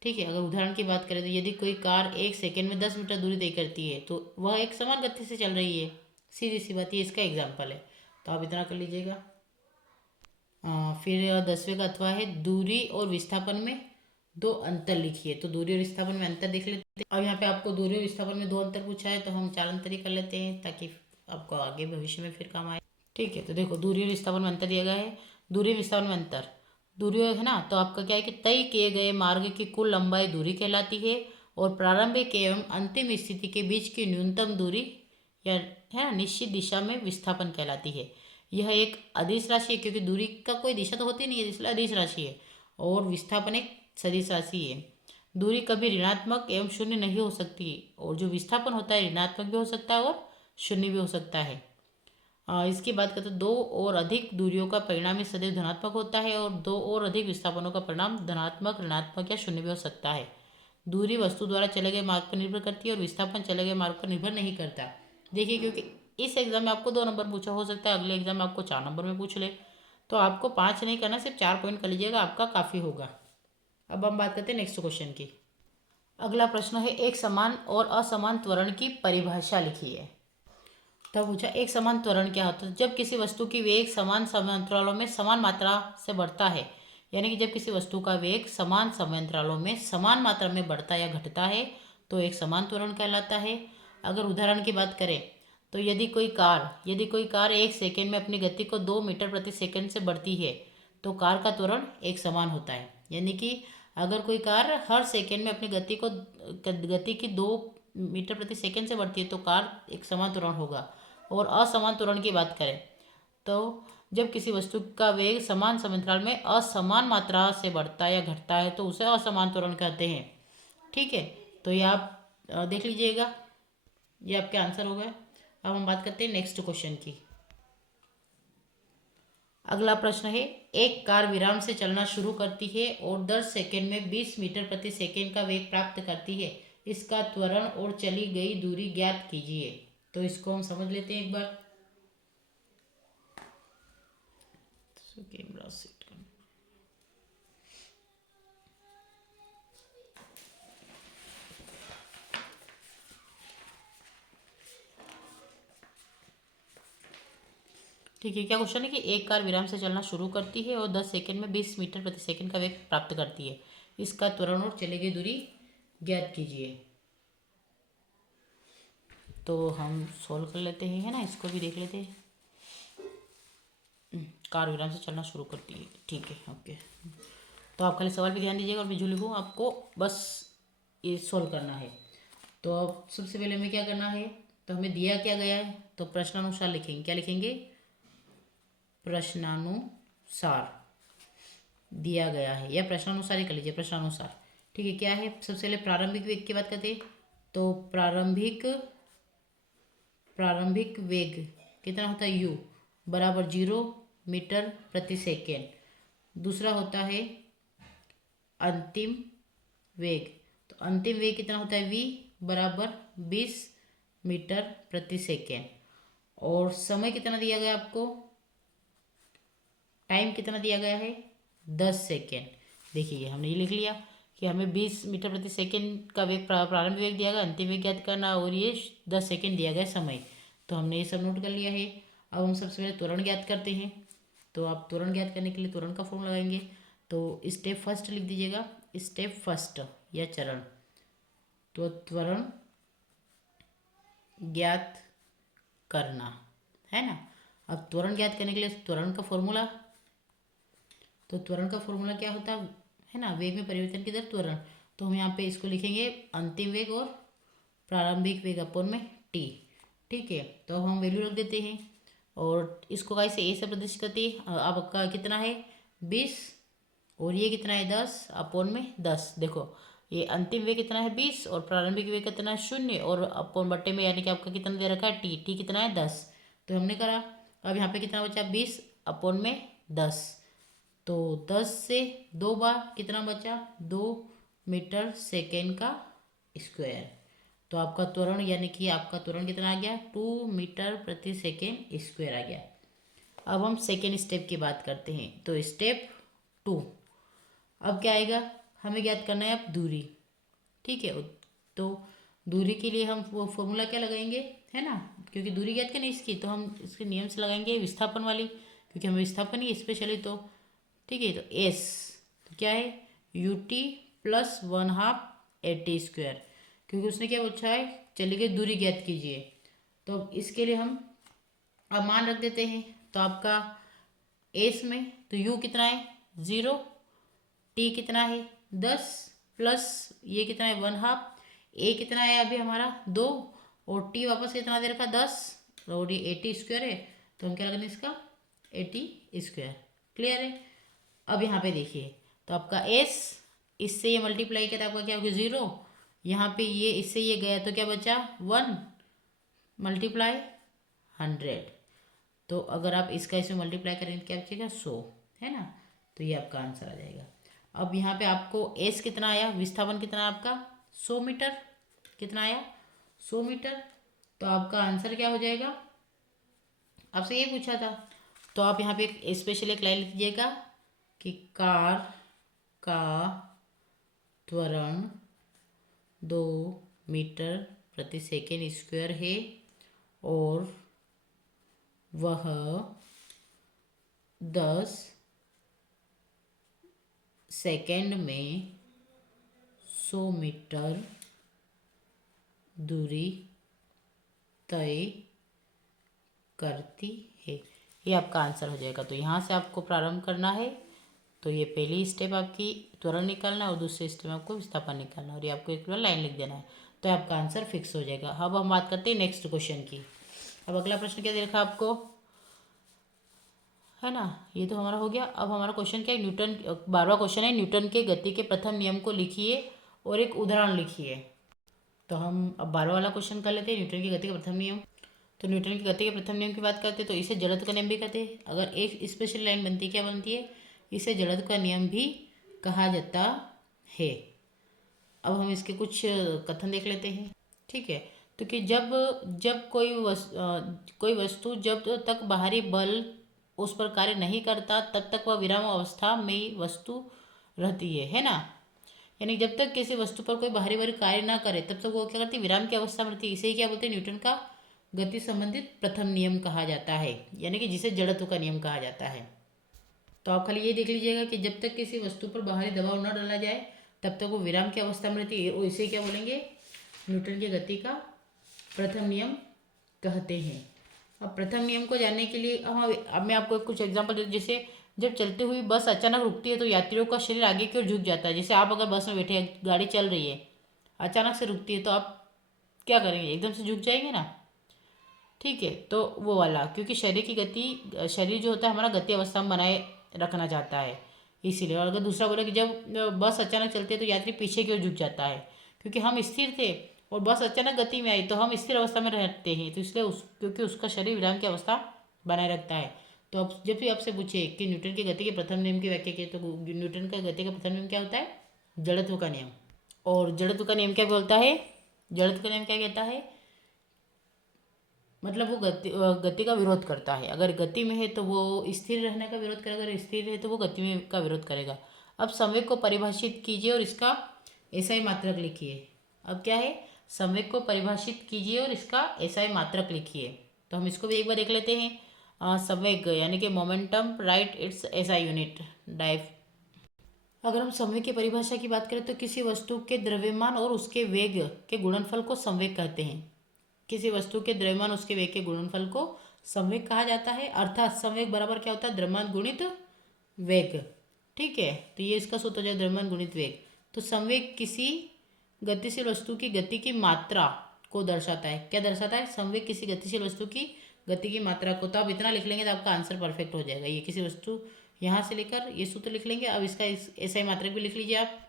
ठीक है, अगर उदाहरण की बात करें तो यदि कोई कार 1 सेकेंड में 10 मीटर दूरी तय करती है तो वह एक समान गति से चल रही है। सीधी सी बात, ये इसका एग्जाम्पल है। तो आप इतना कर लीजिएगा। फिर 10वें का अथवा है, दूरी और विस्थापन में 2 अंतर लिखिए। तो दूरी और विस्थापन में अंतर देख लेते हैं। अब यहाँ पे आपको दूरी और विस्थापन में 2 अंतर पूछा है, तो हम 4 अंतर ही कर लेते हैं ताकि आपको आगे भविष्य में फिर काम आए। ठीक है, तो देखो दूरी और विस्थापन में अंतर दिया गया है। दूरी और विस्थापन में अंतर, दूरी है ना, तो आपका क्या है कि तय किए गए मार्ग की कुल लंबाई दूरी कहलाती है और प्रारंभिक एवं अंतिम स्थिति के बीच की न्यूनतम दूरी या है ना निश्चित दिशा में विस्थापन कहलाती है। यह एक अदिश राशि है क्योंकि दूरी का कोई दिशा तो होती नहीं है, इसलिए अदिश राशि है। और विस्थापन एक सदिश राशि है। दूरी कभी ऋणात्मक एवं शून्य नहीं हो सकती और जो विस्थापन होता है ऋणात्मक भी हो सकता है और शून्य भी हो सकता है। इसकी बात करें तो 2 और अधिक दूरियों का परिणाम सदैव धनात्मक होता है और 2 और अधिक विस्थापनों का परिणाम धनात्मक, ऋणात्मक या शून्य भी हो सकता है। दूरी वस्तु द्वारा चले गए मार्ग पर निर्भर करती है और विस्थापन चले गए मार्ग पर निर्भर नहीं करता। देखिए, क्योंकि इस एग्जाम में आपको 2 नंबर पूछा, हो सकता है अगले एग्जाम में आपको 4 नंबर में पूछ ले, तो आपको 5 नहीं करना, सिर्फ 4 पॉइंट कर लीजिएगा, आपका काफ़ी होगा। अब हम बात करते हैं नेक्स्ट क्वेश्चन की। अगला प्रश्न है, एक समान और असमान त्वरण की परिभाषा लिखिए। तब पूछा एक समान त्वरण क्या होता है, जब किसी वस्तु की वेग समान समयांतरालों में समान मात्रा से बढ़ता है। यानी कि जब किसी वस्तु का वेग समान समयांतरालों में समान मात्रा में बढ़ता या घटता है तो एक समान त्वरण कहलाता है। अगर उदाहरण की बात करें तो यदि कोई कार 1 सेकेंड में अपनी गति को 2 मीटर प्रति सेकेंड से बढ़ती है तो कार का त्वरण एक समान होता है। यानी कि अगर कोई कार हर सेकेंड में अपनी गति की 2 मीटर प्रति सेकेंड से बढ़ती है तो कार एक समान त्वरण होगा। और असमान त्वरण की बात करें तो जब किसी वस्तु का वेग समान समयांतराल में असमान मात्रा से बढ़ता या घटता है तो उसे असमान त्वरण कहते हैं। ठीक है, तो ये आप देख लीजिएगा, ये आपके आंसर हो गए। अब हम बात करते हैं नेक्स्ट क्वेश्चन की। अगला प्रश्न है, एक कार विराम से चलना शुरू करती है और 10 सेकेंड में 20 मीटर प्रति सेकेंड का वेग प्राप्त करती है। इसका त्वरण और चली गई दूरी ज्ञात कीजिए। तो इसको हम समझ लेते हैं एक बार। कैमरा सेट करना, ठीक है। क्या क्वेश्चन है कि एक कार विराम से चलना शुरू करती है और 10 सेकेंड में 20 मीटर प्रति सेकेंड का वेग प्राप्त करती है। इसका त्वरण और चली गई दूरी ज्ञात कीजिए। तो हम सोल्व कर लेते हैं, है ना, इसको भी देख लेते हैं। कार विराम से चलना शुरू करती है, ठीक है, ओके। तो आप खाली सवाल भी ध्यान दीजिएगा और मैं जो लिखूँ आपको बस ये सोल्व करना है। तो अब सबसे पहले हमें क्या करना है, तो हमें दिया क्या गया है, तो प्रश्नानुसार लिखेंगे। क्या लिखेंगे, प्रश्नानुसार दिया गया है, या प्रश्नानुसार ही कर लीजिए, प्रश्नानुसार। ठीक है, क्या है, सबसे पहले प्रारंभिक वेग की बात करते हैं। तो प्रारंभिक वेग कितना होता है, u बराबर 0 मीटर प्रति सेकेंड। दूसरा होता है अंतिम वेग। तो अंतिम वेग कितना होता है, v बराबर 20 मीटर प्रति सेकेंड। और समय कितना दिया गया आपको, टाइम कितना दिया गया है, 10 सेकेंड। देखिए हमने ये लिख लिया कि हमें 20 मीटर प्रति सेकेंड का वेग प्रारंभिक वेग दिया गया, अंतिम वेग ज्ञात करना, और ये 10 सेकेंड दिया गया समय। तो हमने ये सब नोट कर लिया है। अब हम सबसे पहले त्वरण ज्ञात करते हैं। तो आप त्वरण ज्ञात करने के लिए त्वरण का फॉर्मूला लगाएंगे। तो स्टेप फर्स्ट लिख दीजिएगा, स्टेप फर्स्ट या चरण। तो त्वरण ज्ञात करना, है ना। अब त्वरण ज्ञात करने के लिए त्वरण का फॉर्मूला तो त्वरण का फॉर्मूला क्या होता है ना, वेग में परिवर्तन की दर त्वरण। तो हम यहाँ पे इसको लिखेंगे अंतिम वेग और प्रारंभिक वेग अपन में टी। ठीक है, तो हम वैल्यू रख देते हैं और इसको कैसे ए से प्रदर्शित करते हैं। आपका कितना है 20 और ये कितना है 10 अपोन में 10। देखो ये अंतिम वेग कितना है 20 और प्रारंभिक वेग कितना है 0 और अपोन बट्टे में यानी कि आपका कितना दे रखा है टी कितना है 10। तो हमने करा, अब यहाँ पे कितना बचा 20 अपोन में 10। तो 10 से 2 बार कितना बचा 2 मीटर सेकेंड का स्क्वायर। तो आपका त्वरण यानी कि आपका त्वरण कितना आ गया 2 मीटर प्रति सेकेंड स्क्वायर आ गया। अब हम सेकेंड स्टेप की बात करते हैं। तो स्टेप 2 अब क्या आएगा, हमें ज्ञात करना है अब दूरी। ठीक है, तो दूरी के लिए हम वो फॉर्मूला क्या लगाएंगे, है ना, क्योंकि दूरी ज्ञात करनी इसकी, तो हम इसके नियम से लगाएंगे विस्थापन वाली, क्योंकि हमें विस्थापन ही स्पेशली। तो ठीक है, तो एस तो क्या है U T plus 1/2 AT square, क्योंकि उसने क्या पूछा है चलिए दूरी ज्ञात कीजिए। तो अब इसके लिए हम अब मान रख देते हैं। तो आपका एस में तो यू कितना है 0, टी कितना है 10 प्लस ये कितना है 1/2, ए कितना है अभी हमारा 2 और टी वापस कितना दे रखा 10 और ये 80 स्क्वायर है। तो हम क्या लगेंगे इसका 80 स्क्वायर। क्लियर है। अब यहाँ पे देखिए, तो आपका एस इससे ये मल्टीप्लाई किया तो आपका क्या हो गया 0, यहाँ पे ये इससे ये गया तो क्या बचा 1 मल्टीप्लाई 100। तो अगर आप इसका इसमें मल्टीप्लाई करेंगे तो क्या बचेगा 100, है ना। तो ये आपका आंसर आ जाएगा। अब यहाँ पे आपको एस कितना आया, विस्थापन कितना है आपका 100 मीटर, कितना आया 100 मीटर। तो आपका आंसर क्या हो जाएगा, आपसे ये पूछा था। तो आप यहाँ पे एक स्पेशल एक लाइन लिख दीजिएगा कि कार का त्वरण 2 मीटर प्रति सेकेंड स्क्वायर है और वह 10 सेकेंड में 100 मीटर दूरी तय करती है। ये आपका आंसर हो जाएगा। तो यहाँ से आपको प्रारंभ करना है। तो ये पहली स्टेप आपकी त्वरण निकालना है और दूसरे स्टेप में आपको विस्थापन निकालना है और ये आपको एक बार लाइन लिख देना है। तो आपका आंसर फिक्स हो जाएगा। अब हम बात करते हैं नेक्स्ट क्वेश्चन की। अब अगला प्रश्न क्या दे रखा आपको, है ना, ये तो हमारा हो गया। अब हमारा क्वेश्चन क्या है, न्यूटन 12वां क्वेश्चन है, न्यूटन के गति के प्रथम नियम को लिखिए और एक उदाहरण लिखिए। तो हम अब 12वां वाला क्वेश्चन कर लेते हैं, न्यूटन की गति का प्रथम नियम। तो न्यूटन की गति के प्रथम नियम की बात करते हैं तो इसे जड़त्व का नियम भी कहते हैं। अगर एक स्पेशल लाइन बनती है, क्या बनती है, इसे जड़त्व का नियम भी कहा जाता है। अब हम इसके कुछ कथन देख लेते हैं। ठीक है, तो कि जब जब कोई वस्तु जब तक बाहरी बल उस पर कार्य नहीं करता तब तक वह विराम अवस्था में वस्तु रहती है ना। यानी जब तक किसी वस्तु पर कोई बाहरी बल कार्य ना करे तब तक वो क्या करती है, विराम की अवस्था में रहती है। इसे ही क्या बोलते हैं, न्यूटन का गति संबंधित प्रथम नियम कहा जाता है, यानी कि जिसे जड़त्व का नियम कहा जाता है। तो आप खाली ये देख लीजिएगा कि जब तक किसी वस्तु पर बाहरी दबाव न डाला जाए तब तक वो विराम की अवस्था में रहती है, और इसे क्या बोलेंगे, न्यूटन की गति का प्रथम नियम कहते हैं। अब प्रथम नियम को जानने के लिए अब मैं आपको कुछ एग्जाम्पल देती हूँ। जैसे जब चलती हुई बस अचानक रुकती है तो यात्रियों का शरीर आगे की ओर झुक जाता है। जैसे आप अगर बस में बैठे हैं, गाड़ी चल रही है, अचानक से रुकती है तो आप क्या करेंगे, एकदम से झुक जाएंगे ना। ठीक है, तो वो वाला, क्योंकि शरीर की गति, शरीर जो होता है हमारा गति अवस्था में बनाए रखना चाहता है, इसीलिए। और अगर दूसरा बोले कि जब बस अचानक चलती है तो यात्री पीछे की ओर झुक जाता है, क्योंकि हम स्थिर थे और बस अचानक गति में आई तो हम स्थिर अवस्था में रहते हैं, तो इसलिए क्योंकि उसका शरीर विराम की अवस्था बनाए रखता है। तो अब जब भी आपसे पूछे कि न्यूटन की गति के प्रथम नियम की व्याख्या की, तो न्यूटन का गति का प्रथम नियम क्या होता है, जड़त्व का नियम। और जड़त्व का नियम क्या बोलता है, जड़त्व का नियम क्या कहता है, मतलब वो गति का विरोध करता है। अगर गति में है तो वो स्थिर रहने का विरोध करेगा, अगर स्थिर है तो वो गति में का विरोध करेगा। अब संवेग को परिभाषित कीजिए और इसका एसआई मात्रक लिखिए। अब क्या है, संवेग को परिभाषित कीजिए और इसका एसआई मात्रक लिखिए। तो हम इसको भी एक बार देख लेते हैं। संवेग यानी कि momentum, right it's SI unit dive. अगर हम संवेग की परिभाषा की बात करें तो किसी वस्तु के द्रव्यमान और उसके वेग के गुणनफल को संवेग कहते हैं। किसी वस्तु के द्रव्यमान उसके वेग के गुणनफल को संवेग कहा जाता है। अर्थात संवेग बराबर क्या होता है, द्रव्यमान गुणित वेग। ठीक है, तो ये इसका सूत्र हो जाए द्रव्यमान गुणित वेग। तो संवेग किसी गतिशील वस्तु की गति की मात्रा को दर्शाता है। क्या दर्शाता है? संवेग किसी गतिशील वस्तु की गति की मात्रा को। तो आप इतना लिख लेंगे तो आपका आंसर परफेक्ट हो जाएगा। ये किसी वस्तु, यहाँ से लेकर ये सूत्र लिख लेंगे। अब इसका ऐसा ही मात्रक भी लिख लीजिए आप।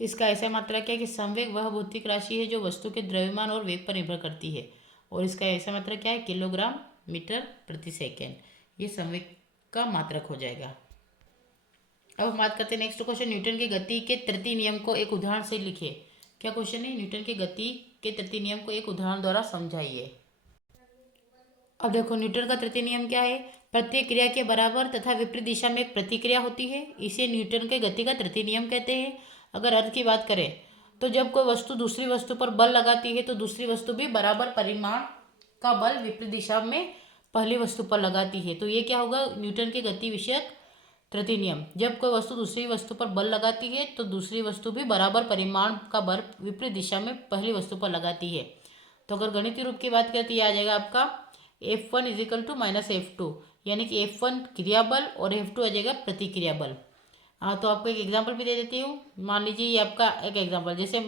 इसका ऐसा मात्रा क्या है कि संवेग वह भौतिक राशि है जो वस्तु के द्रव्यमान और वेग पर निर्भर करती है। और इसका ऐसा मात्रा क्या है? किलोग्राम मीटर प्रति सेकेंड। ये संवेग का मात्रक हो जाएगा। अब हम बात करते हैं नेक्स्ट क्वेश्चन, न्यूटन के गति के तृतीय नियम को एक उदाहरण से लिखिए। क्या क्वेश्चन है? न्यूटन के गति के तृतीय नियम को एक उदाहरण द्वारा समझाइए। अब देखो, न्यूटन का तृतीय नियम क्या है? प्रत्येक क्रिया के बराबर तथा विपरीत दिशा में एक प्रतिक्रिया होती है। इसे न्यूटन के गति का तृतीय नियम कहते हैं। अगर अर्थ की बात करें तो जब कोई वस्तु दूसरी वस्तु पर बल लगाती है तो दूसरी वस्तु भी बराबर परिमाण का बल विपरीत दिशा में पहली वस्तु पर लगाती है। तो ये क्या होगा? न्यूटन के गति विषयक तृतीय नियम। जब कोई वस्तु दूसरी वस्तु पर बल लगाती है तो दूसरी वस्तु भी बराबर परिमाण का बल विपरीत दिशा में पहली वस्तु पर लगाती है। तो अगर गणितीय रूप की बात करें तो यह आ जाएगा आपका F1 is equal to minus F2, यानी कि F1 क्रिया बल और F2 आ जाएगा प्रतिक्रिया बल। हाँ, तो आपको एक एग्जांपल भी दे देती हूँ। मान लीजिए ये आपका एक एग्जांपल, जैसे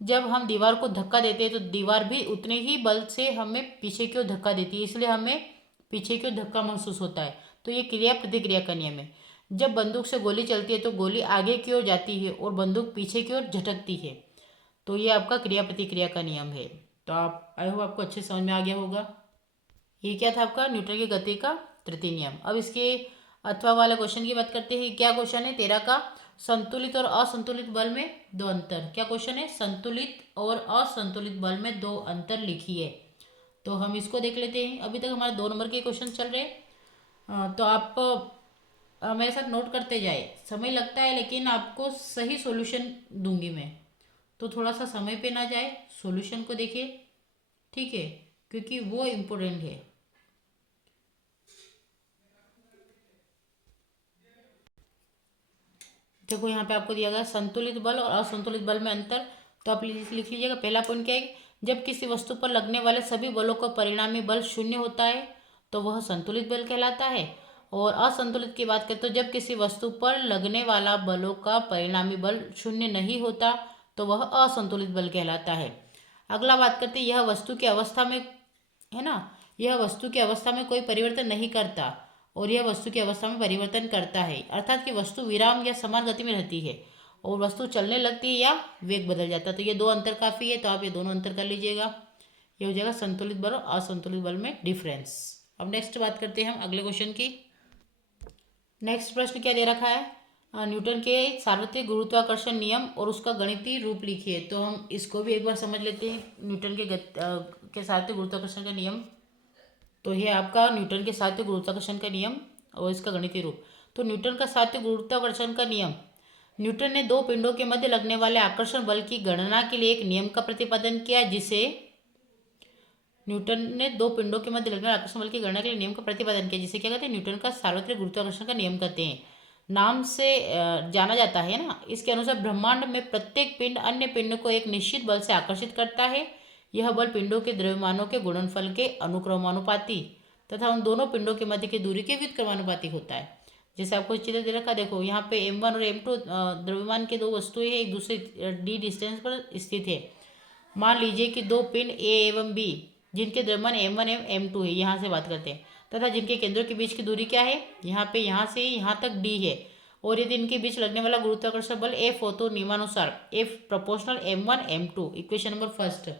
जब हम दीवार को धक्का देते हैं तो दीवार भी उतने ही बल से हमें पीछे की ओर धक्का देती है, इसलिए हमें पीछे की ओर धक्का महसूस होता है। तो ये क्रिया प्रतिक्रिया का नियम है। जब बंदूक से गोली चलती है तो गोली आगे की ओर जाती है और बंदूक पीछे की ओर झटकती है। तो ये आपका क्रिया प्रतिक्रिया का नियम है। तो आप, आई होप आपको अच्छे समझ में आ गया होगा। ये क्या था आपका न्यूटन की गति का तृतीय नियम। अब इसके अथवा वाला क्वेश्चन की बात करते हैं। क्या क्वेश्चन है? 13 का, संतुलित और असंतुलित बल में दो अंतर। क्या क्वेश्चन है? संतुलित और असंतुलित बल में दो अंतर लिखिए। तो हम इसको देख लेते हैं। अभी तक हमारे 2 नंबर के क्वेश्चन चल रहे हैं। तो आप मेरे साथ नोट करते जाए। समय लगता है लेकिन आपको सही सॉल्यूशन दूंगी मैं, तो थोड़ा सा समय पे ना जाए, सॉल्यूशन को देखिए, ठीक है, क्योंकि वो इम्पोर्टेंट है। देखो यहाँ पे आपको दिया गया संतुलित बल और असंतुलित बल में अंतर। तो आप लिख लीजिएगा। पहला पॉइंट क्या है? जब किसी वस्तु पर लगने वाले सभी बलों का परिणामी बल शून्य होता है तो वह संतुलित बल कहलाता है। और असंतुलित की बात करें तो जब किसी वस्तु पर लगने वाला बलों का परिणामी बल शून्य नहीं होता तो वह असंतुलित बल कहलाता है। अगला बात करते हैं, यह वस्तु की अवस्था में, है ना, यह वस्तु की अवस्था में कोई परिवर्तन नहीं करता और यह वस्तु की अवस्था में परिवर्तन करता है। अर्थात कि वस्तु विराम या समान गति में रहती है और वस्तु चलने लगती है या वेग बदल जाता है। तो ये 2 अंतर काफ़ी है, तो आप ये दोनों अंतर कर लीजिएगा। ये हो जाएगा संतुलित बल और असंतुलित बल में डिफरेंस। अब नेक्स्ट बात करते हैं हम अगले क्वेश्चन की। नेक्स्ट प्रश्न क्या दे रखा है? न्यूटन के सार्वत्रिक गुरुत्वाकर्षण नियम और उसका गणितीय रूप लिखिए। तो हम इसको भी एक बार समझ लेते हैं। न्यूटन के सार्वत्रिक गुरुत्वाकर्षण का नियम। तो ये आपका न्यूटन के सार्वत्रिक गुरुत्वाकर्षण का नियम और इसका गणितीय रूप। तो न्यूटन का सार्वत्रिक गुरुत्वाकर्षण का नियम, न्यूटन ने 2 पिंडों के मध्य लगने वाले आकर्षण बल की गणना के लिए एक नियम का प्रतिपादन किया, जिसे न्यूटन ने 2 पिंडों के मध्य लगने वाले आकर्षण बल की गणना के लिए नियम का प्रतिपादन किया, जिसे क्या कहते हैं? न्यूटन का सार्वत्रिक गुरुत्वाकर्षण का नियम कहते हैं। नाम से जाना जाता है ना। इसके अनुसार ब्रह्मांड में प्रत्येक पिंड अन्य पिंड को एक निश्चित बल से आकर्षित करता है। यह बल पिंडों के द्रव्यमानों के गुणनफल के अनुक्रमानुपाती तथा उन दोनों पिंडों के मध्य की दूरी के व्युत्क्रमानुपाती होता है। जैसे आपको चित्र दे रखा, देखो यहाँ पे M1 और M2 द्रव्यमान के 2 वस्तुएं हैं, एक दूसरे d डिस्टेंस पर स्थित है। मान लीजिए कि 2 पिंड A एवं B जिनके द्रव्यमान M1 एवं M2 है, यहाँ से बात करते हैं, तथा जिनके केंद्रों के बीच की दूरी क्या है? यहाँ पे यहाँ से यहाँ तक d है। और यदि इनके बीच लगने वाला गुरुत्वाकर्षण बल F हो तो नियमानुसार F proportional M1 M2, equation number first,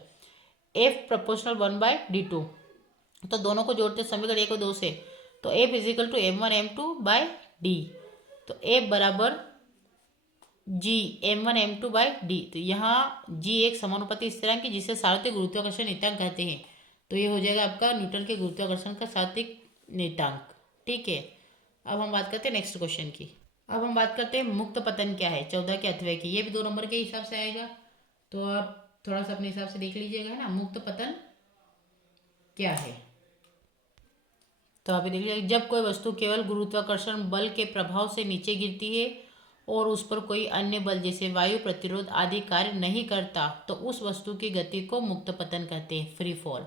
F proportional 1/d2। तो दोनों को जोड़ते समीकरण 1 और 2 से, तो F is equal to M1 M2/d। तो F बराबर G M1 M2/d। तो यहाँ G एक समानुपाती स्थिरांक है जिसे सार्वत्रिक गुरुत्वाकर्षण नियतांक कहते हैं। तो ये हो जाएगा आपका न्यूटन के गुरुत्वाकर्षण का सार्वत्रिक नियतांक। ठीक है। अब हम बात करते हैं नेक्स्ट क्वेश्चन की। अब हम बात करते हैं मुक्त पतन क्या है 14 के अथवा की। ये भी 2 नंबर के हिसाब से आएगा, तो आप थोड़ा सा अपने हिसाब से देख लीजिएगा, है ना। मुक्त पतन क्या है? तो आप देख लीजिए, जब कोई वस्तु केवल गुरुत्वाकर्षण बल के प्रभाव से नीचे गिरती है और उस पर कोई अन्य बल जैसे वायु प्रतिरोध आदि कार्य नहीं करता तो उस वस्तु की गति को मुक्त पतन कहते हैं, फ्री फॉल।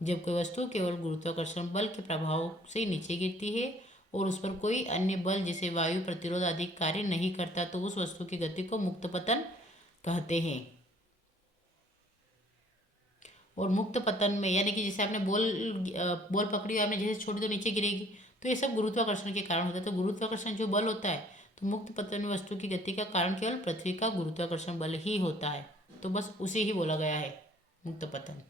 जब कोई वस्तु केवल गुरुत्वाकर्षण बल के प्रभाव से नीचे गिरती है और उस पर कोई अन्य बल जैसे वायु प्रतिरोध आदि कार्य नहीं करता तो उस वस्तु की गति को मुक्त पतन कहते हैं। और मुक्त पतन में यानी कि जैसे आपने बॉल पकड़ी और आपने जैसे छोड़ी तो नीचे गिरेगी, तो ये सब गुरुत्वाकर्षण के कारण होता है। तो गुरुत्वाकर्षण जो बल होता है, तो मुक्त पतन में वस्तु की गति का कारण केवल पृथ्वी का गुरुत्वाकर्षण बल ही होता है। तो बस उसे ही बोला गया है मुक्त पतन।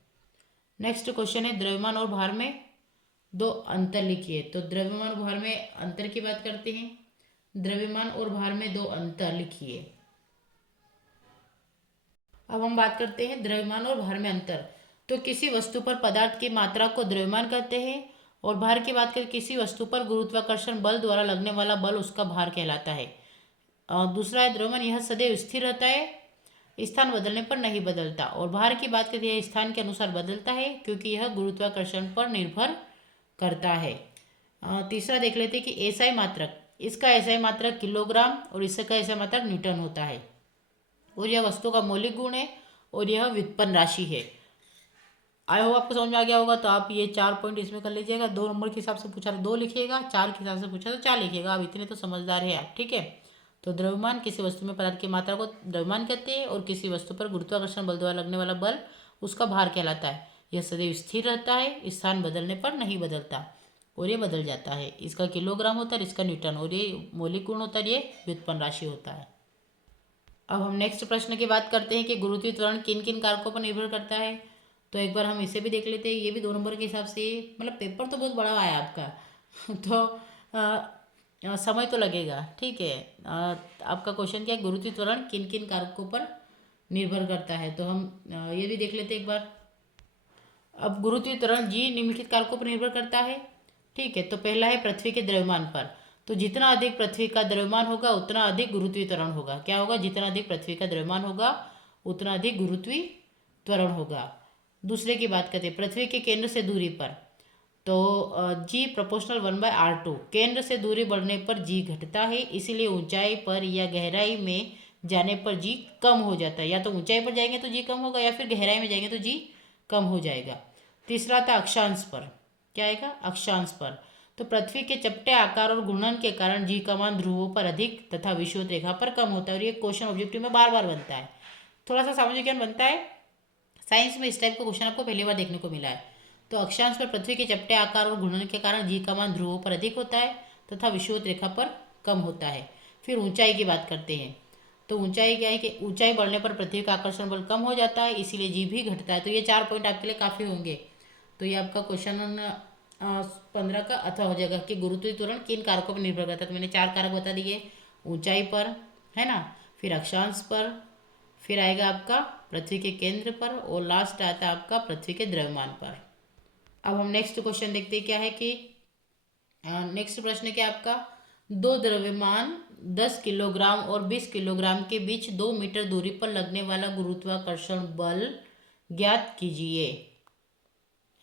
नेक्स्ट क्वेश्चन है द्रव्यमान और भार में दो अंतर लिखिए। तो द्रव्यमान और भार में अंतर की बात करते हैं। द्रव्यमान और भार में दो अंतर लिखिए। अब हम बात करते हैं द्रव्यमान और भार में अंतर। तो किसी वस्तु पर पदार्थ की मात्रा को द्रव्यमान कहते हैं, और भार की बात करें किसी वस्तु पर गुरुत्वाकर्षण बल द्वारा लगने वाला बल उसका भार कहलाता है। दूसरा है द्रव्यमान, यह सदैव स्थिर रहता है, स्थान बदलने पर नहीं बदलता। और भार की बात करें यह स्थान के अनुसार बदलता है क्योंकि यह गुरुत्वाकर्षण पर निर्भर करता है। तीसरा देख लेते हैं कि एसआई मात्रक, इसका एसआई मात्रक किलोग्राम और इसका एसआई मात्रक न्यूटन होता है। और यह वस्तु का मौलिक गुण है और यह व्युत्पन्न राशि है। आई होप आपको समझ में आ गया होगा। तो आप ये 4 पॉइंट इसमें कर लीजिएगा। 2 नंबर के हिसाब से पूछा तो 2 लिखिएगा, 4 के हिसाब से पूछा तो 4 लिखिएगा। अब इतने तो समझदार है आप, ठीक है। तो द्रव्यमान किसी वस्तु में पदार्थ की मात्रा को द्रव्यमान कहते हैं, और किसी वस्तु पर गुरुत्वाकर्षण बल द्वारा लगने वाला बल उसका भार कहलाता है। यह सदैव स्थिर रहता है, स्थान बदलने पर नहीं बदलता, और ये बदल जाता है। इसका किलोग्राम होता है, इसका न्यूटन, और ये मौलिक गुण होता है, ये व्युत्पन्न राशि होता है। अब हम नेक्स्ट प्रश्न की बात करते हैं कि गुरुत्वीय त्वरण किन किन कारकों पर निर्भर करता है। तो एक बार हम इसे भी देख लेते हैं। ये भी 2 नंबर के हिसाब से, मतलब पेपर तो बहुत बड़ा आया आपका तो समय तो लगेगा, ठीक है। आपका क्वेश्चन क्या है, गुरुत्वीय त्वरण किन किन कारकों पर निर्भर करता है। तो हम ये भी देख लेते हैं एक बार। अब गुरुत्वीय त्वरण जी निम्नलिखित कारकों पर निर्भर करता है, ठीक है। तो पहला है पृथ्वी के द्रव्यमान पर। तो जितना अधिक पृथ्वी का द्रव्यमान होगा उतना अधिक गुरुत्वीय त्वरण होगा। क्या होगा, जितना अधिक पृथ्वी का द्रव्यमान होगा उतना अधिक गुरुत्वीय त्वरण होगा। दूसरे की बात करते हैं पृथ्वी के केंद्र से दूरी पर। तो जी प्रोपोर्शनल 1/r2, केंद्र से दूरी बढ़ने पर जी घटता है, इसीलिए ऊंचाई पर या गहराई में जाने पर जी कम हो जाता है। या तो ऊंचाई पर जाएंगे तो जी कम होगा, या फिर गहराई में जाएंगे तो जी कम हो जाएगा। तीसरा था अक्षांश पर। क्या आएगा, अक्षांश पर। तो पृथ्वी के चपटे आकार और घूर्णन के कारण जी का मान ध्रुवों पर अधिक तथा विषुवत रेखा पर कम होता है। और ये क्वेश्चन ऑब्जेक्टिव में बार बार बनता है, थोड़ा सा सामाजिक ज्ञान बनता है। साइंस में इस टाइप का क्वेश्चन आपको पहली बार देखने को मिला है। तो अक्षांश पर पृथ्वी के चपटे आकार और घूर्णन के कारण जी का मान ध्रुवों पर अधिक होता है तथा विषुवत रेखा पर कम होता है। फिर ऊंचाई की बात करते हैं। तो ऊंचाई क्या है कि ऊंचाई बढ़ने पर पृथ्वी का आकर्षण बल कम हो जाता है, इसीलिए जी भी घटता है। तो ये 4 पॉइंट आपके लिए काफ़ी होंगे। तो ये आपका क्वेश्चन 15 का अथवा हो जाएगा कि गुरुत्वीय त्वरण किन कारकों पर निर्भर करता है। तो मैंने 4 कारक बता दिए, ऊंचाई पर, है ना, फिर अक्षांश पर, फिर आएगा आपका पृथ्वी के केंद्र पर, और लास्ट आता है आपका पृथ्वी के द्रव्यमान पर। अब हम नेक्स्ट क्वेश्चन देखते हैं क्या है कि नेक्स्ट प्रश्न क्या आपका, दो द्रव्यमान 10 किलोग्राम और 20 किलोग्राम के बीच 2 मीटर दूरी पर लगने वाला गुरुत्वाकर्षण बल ज्ञात कीजिए,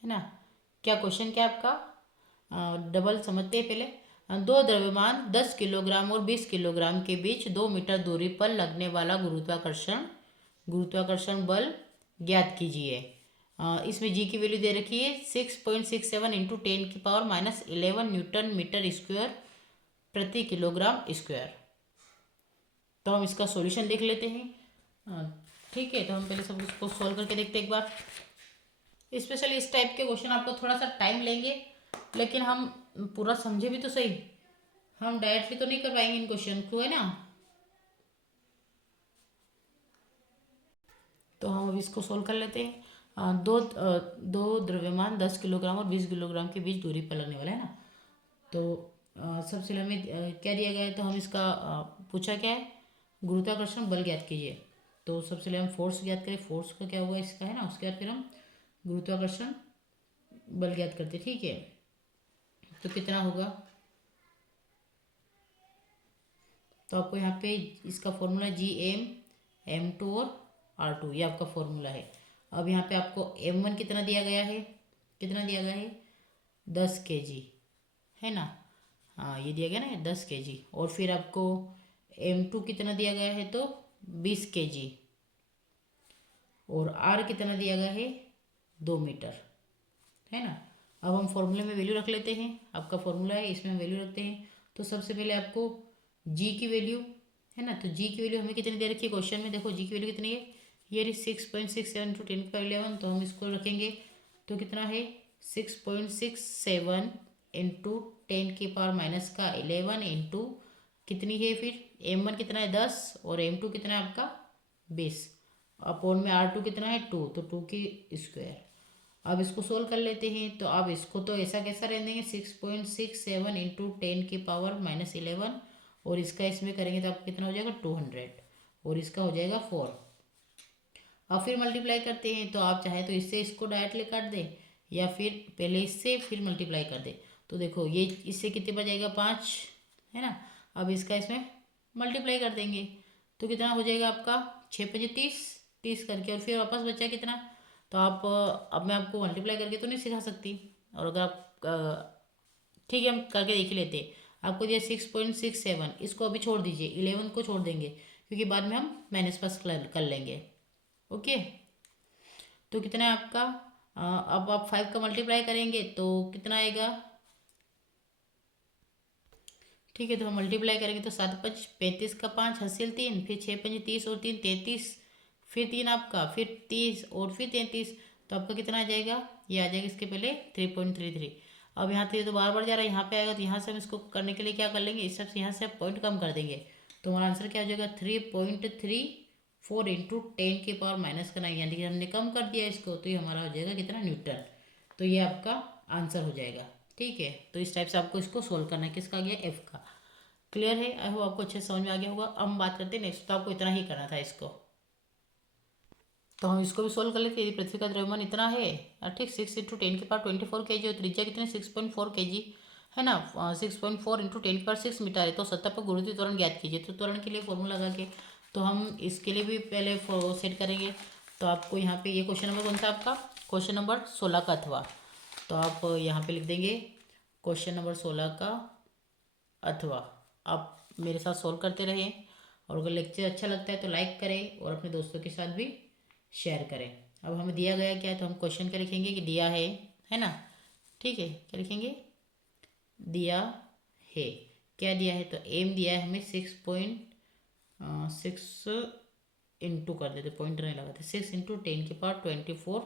है ना। क्या क्वेश्चन क्या आपका, डबल समझते हैं पहले। दो द्रव्यमान 10 किलोग्राम और 20 किलोग्राम के बीच 2 मीटर दूरी पर लगने वाला गुरुत्वाकर्षण बल ज्ञात कीजिए। इसमें जी की वैल्यू दे रखी है 6.67 इंटू 10⁻11 न्यूटन मीटर स्क्वायर प्रति किलोग्राम स्क्वायर। तो हम इसका सॉल्यूशन देख लेते हैं, ठीक है। तो हम पहले सब इसको सॉल्व करके देखते हैं एक बार। स्पेशली इस टाइप के क्वेश्चन आपको थोड़ा सा टाइम लेंगे, लेकिन हम पूरा समझे भी तो सही, हम डायरेक्टली तो नहीं कर पाएंगे इन क्वेश्चन को, है ना। तो हम अब इसको सोल्व कर लेते हैं। दो द्रव्यमान 10 किलोग्राम और 20 किलोग्राम के बीच दूरी पर लगने वाला, है ना। तो सबसे हमें क्या दिया गया है, तो हम इसका पूछा क्या है, गुरुत्वाकर्षण बल ज्ञात कीजिए। तो सबसे पहले हम फोर्स ज्ञात करें, फोर्स का क्या हुआ इसका, है ना। उसके बाद फिर हम गुरुत्वाकर्षण बल ज्ञात करते, ठीक है। तो कितना होगा, तो आपको यहाँ पे इसका फॉर्मूला Gm m2 और r2, ये आपका फॉर्मूला है। अब यहाँ पे आपको m1 कितना दिया गया है, कितना दिया गया है 10 kg, है ना। हाँ ये दिया गया ना 10 kg। और फिर आपको m2 कितना दिया गया है, तो 20 kg। और r कितना दिया गया है 2 मीटर, है ना। अब हम फॉर्मूले में वैल्यू रख लेते हैं। आपका फॉर्मूला है, इसमें हम वैल्यू रखते हैं। तो सबसे पहले आपको जी की वैल्यू है ना, तो जी की वैल्यू हमें कितनी दे रखी है क्वेश्चन में, देखो जी की वैल्यू कितनी है, ये रही 6.67 × 10⁻11। तो हम इसको रखेंगे तो कितना है 6.67 × 10⁻11 इंटू कितनी है फिर m1 कितना है 10 और m2 कितना है आपका 20 अपॉन में r2 कितना है 2, तो 2 की स्क्वायर। अब इसको सोल्व कर लेते हैं। तो अब इसको तो ऐसा कैसा रहने देंगे 6.67 × 10⁻11 और इसका इसमें करेंगे तो आपको कितना हो जाएगा 200 और इसका हो जाएगा 4। अब फिर मल्टीप्लाई करते हैं। तो आप चाहे तो इससे इसको डायरेक्टली काट दें या फिर पहले इससे फिर मल्टीप्लाई कर दें। तो देखो ये इससे कितने बचेगा 5 है ना। अब इसका इसमें मल्टीप्लाई कर देंगे तो कितना हो जाएगा आपका 6×5 = 30, 30 करके और फिर वापस बचा कितना। तो आप अब मैं आपको मल्टीप्लाई करके तो नहीं सिखा सकती, और अगर आप ठीक है हम करके देख ही लेते हैं। आपको दिया 6.67, इसको अभी छोड़ दीजिए, 11 को छोड़ देंगे क्योंकि बाद में हम माइनस प्लस कर लेंगे। ओके, तो कितना है आपका अब आप 5 का मल्टीप्लाई करेंगे तो कितना आएगा, ठीक है। तो हम मल्टीप्लाई करेंगे तो 7×5 = 35 का 5 हासिल 3, फिर 6×5 = 30 और 3 33, फिर 3 आपका, फिर 30 और फिर 33। तो आपका कितना आ जाएगा, ये आ जाएगा इसके पहले 3.33। अब यहाँ से तो बार बार जा रहा है, यहाँ पे आएगा तो यहाँ से हम इसको करने के लिए क्या कर लेंगे, इस सबसे यहाँ से पॉइंट कम कर देंगे। तो हमारा आंसर क्या हो जाएगा 3.34 × 10⁻⁻9, यानी कि हमने कम कर दिया इसको, तो ये हमारा हो जाएगा कितना न्यूटन। तो ये आपका आंसर हो जाएगा। ठीक है, तो इस टाइप से आपको इसको सोल्व करना है। किसका आ गया एफ का। क्लियर है, आई होप आपको अच्छे से समझ में आ गया होगा। अब हम बात करते हैं नेक्स्ट, तो आपको इतना ही करना था इसको। तो हम इसको भी सोल्व कर लेते हैं। यदि पृथ्वी का द्रव्यमान इतना है ठीक 6 × 10⁻24 kg और त्रिज्या कितने 6.4 kg है ना, 6.4 × 10⁻6 मीटर है। तो सतह पर गुरुत्वीय त्वरण ज्ञात कीजिए। तो त्वरण के लिए फॉर्मूला लगा के तो हम इसके लिए भी पहले सेट करेंगे। तो आपको यहाँ पे ये क्वेश्चन नंबर कौन सा आपका, क्वेश्चन नंबर 16 का अथवा। तो आप यहाँ पे लिख देंगे क्वेश्चन नंबर 16 का अथवा। आप मेरे साथ सॉल्व करते रहें, और अगर लेक्चर अच्छा लगता है तो लाइक करें और अपने दोस्तों के साथ भी शेयर करें। अब हमें दिया गया क्या है, तो हम क्वेश्चन क्या लिखेंगे कि दिया है ना। ठीक है, क्या लिखेंगे, दिया है, क्या दिया है, तो एम दिया है हमें 6.6 इंटू कर देते, पॉइंट नहीं लगाते, 6 × 10⁻24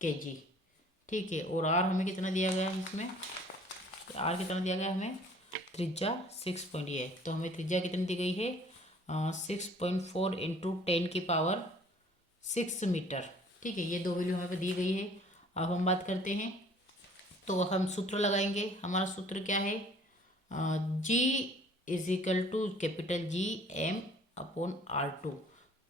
kg। ठीक है, और आर हमें कितना दिया गया है, इसमें आर कितना दिया गया है हमें, त्रिज्या 6 पॉइंट ये है। तो हमें त्रिज्या कितनी दी गई है 6.4 × 10⁻6 मीटर। ठीक है, ये दो वैल्यू हमें पे दी गई है। अब हम बात करते हैं, तो हम सूत्र लगाएंगे। हमारा सूत्र क्या है, G = capital G M upon R2।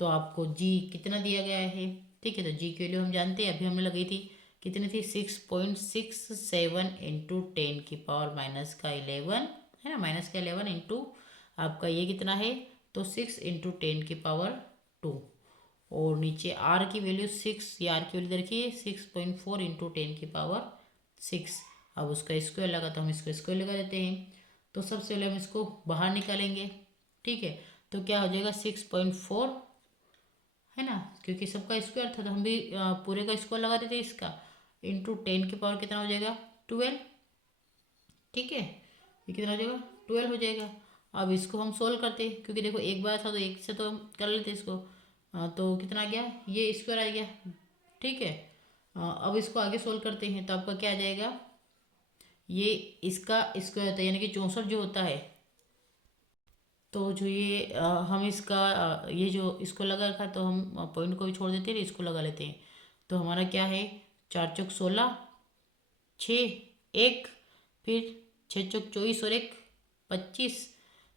तो आपको जी कितना दिया गया है, ठीक है, तो जी की वैल्यू हम जानते हैं, अभी हमने लगाई थी कितनी थी 6.67 × 10⁻11 है ना, -11 इंटू आपका ये कितना है, तो 6 × 10⁻2 और नीचे आर की वैल्यू 6, ये आर की वैल्यू देखिए 6.4 × 10⁻6। अब उसका स्क्वायर लगा तो हम इसको स्क्वायर लगा देते हैं। तो सबसे पहले हम इसको बाहर निकालेंगे। ठीक है, तो क्या हो जाएगा 6.4 है ना, क्योंकि सबका स्क्वायर था तो हम भी पूरे का स्क्वायर लगा देते इसका, इंटू 10 की पावर कितना हो जाएगा 12। ठीक है, ये कितना हो जाएगा 12 हो जाएगा। अब इसको हम सोल्व करते हैं, क्योंकि देखो एक बार था तो एक से तो हम कर लेते इसको। तो कितना आ गया, ये स्क्वायर आ गया। ठीक है, अब इसको आगे सोल्व करते हैं तो आपका क्या आ जाएगा, ये इसका स्क्वायर होता है यानी कि 64 जो होता है। तो जो ये हम इसका ये जो इसको लगा रखा तो हम पॉइंट को भी छोड़ देते हैं, इसको लगा लेते हैं। तो हमारा क्या है 4 × 16, 6 1, फिर 6 × 24 और 1 25,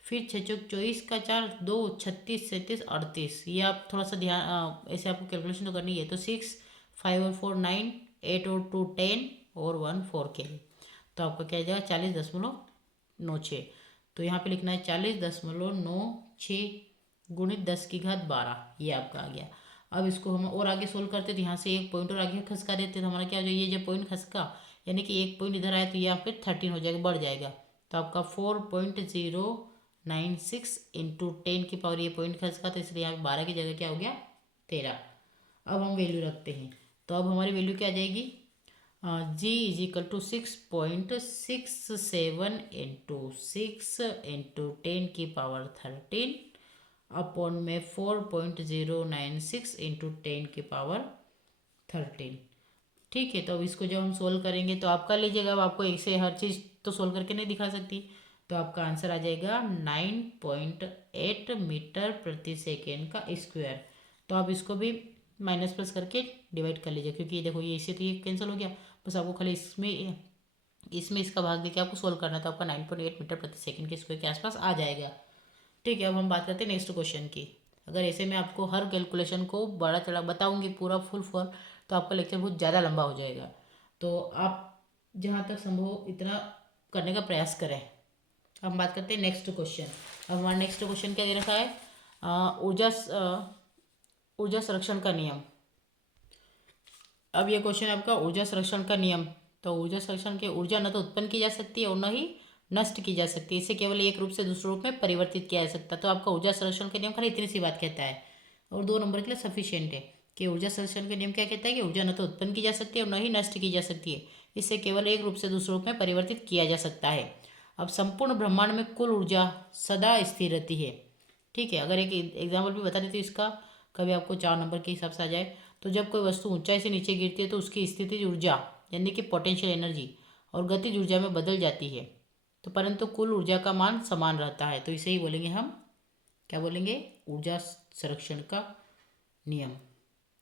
फिर 6 × 24 का 4 2 36 37 38। ये आप थोड़ा सा ध्यान ऐसे आपको कैलकुलेशन तो करनी है। तो 6 5 और 4 9 8 और 2 10 और 1 4 के। तो आपका क्या आ जाएगा 40.96। तो यहाँ पे लिखना है 40.96 गुणित 10⁻12, ये आपका आ गया। अब इसको हम और आगे सोल्व करते तो यहाँ से एक पॉइंट और आगे खसका देते तो हमारा क्या हो जाएगा, ये जो पॉइंट खसका यानी कि एक पॉइंट इधर आया तो यहाँ पे 13 हो जाएगा, बढ़ जाएगा। तो आपका 4.096 × 10 की पावर, ये पॉइंट खसका तो इसलिए यहाँ पे 12 की जगह क्या हो गया 13। अब हम वैल्यू रखते हैं, तो अब हमारी वैल्यू क्या आ जाएगी G is equal to 6.67 into 6 into 10 की पावर 13 अपॉन में 4.096 इंटू 10 की पावर 13। ठीक है, तो अब इसको जब हम सोल्व करेंगे तो आप कर लीजिएगा। अब आपको एक से हर चीज़ तो सोल्व करके नहीं दिखा सकती, तो आपका आंसर आ जाएगा 9.8 मीटर प्रति सेकेंड का स्क्वायर। तो आप इसको भी माइनस प्लस करके डिवाइड कर लीजिए, क्योंकि देखो ये इससे तो ये कैंसिल हो गया। बस आपको खाली इसमें इसमें इसका भाग देके आपको सोल्व करना, तो आपका 9.8 मीटर प्रति सेकेंड के स्क्वायर के आसपास आ जाएगा। ठीक है, अब हम बात करते हैं नेक्स्ट क्वेश्चन की। अगर ऐसे में आपको हर कैलकुलेशन को बड़ा चढ़ा बताऊंगी पूरा फुल फॉर, तो आपका लेक्चर बहुत ज़्यादा लंबा हो जाएगा। तो आप जहाँ तक संभव हो इतना करने का प्रयास करें। अब हम बात करते हैं नेक्स्ट क्वेश्चन। अब हमारा नेक्स्ट क्वेश्चन क्या दे रखा है, ऊर्जा संरक्षण का नियम। अब ये क्वेश्चन है आपका ऊर्जा संरक्षण का नियम। तो ऊर्जा संरक्षण के ऊर्जा न तो उत्पन्न की जा सकती है और न ही नष्ट की जा सकती है, इसे केवल एक रूप से दूसरे रूप में परिवर्तित किया जा सकता है। तो आपका ऊर्जा संरक्षण का नियम खाली इतनी सी बात कहता है, और 2 नंबर के लिए सफिशियंट है कि ऊर्जा संरक्षण का नियम क्या कहता है कि ऊर्जा न तो उत्पन्न की जा सकती है और न ही नष्ट की जा सकती है, इसे केवल एक रूप से दूसरे रूप में परिवर्तित किया जा सकता है। अब संपूर्ण ब्रह्मांड में कुल ऊर्जा सदा स्थिर रहती है। ठीक है, अगर एक एग्जाम्पल भी बता देते तो इसका, कभी आपको 4 नंबर के हिसाब से आ जाए, तो जब कोई वस्तु ऊंचाई से नीचे गिरती है तो उसकी स्थितिज ऊर्जा यानी कि पोटेंशियल एनर्जी और गतिज ऊर्जा में बदल जाती है, तो परंतु कुल ऊर्जा का मान समान रहता है। तो इसे ही बोलेंगे हम, क्या बोलेंगे, ऊर्जा संरक्षण का नियम।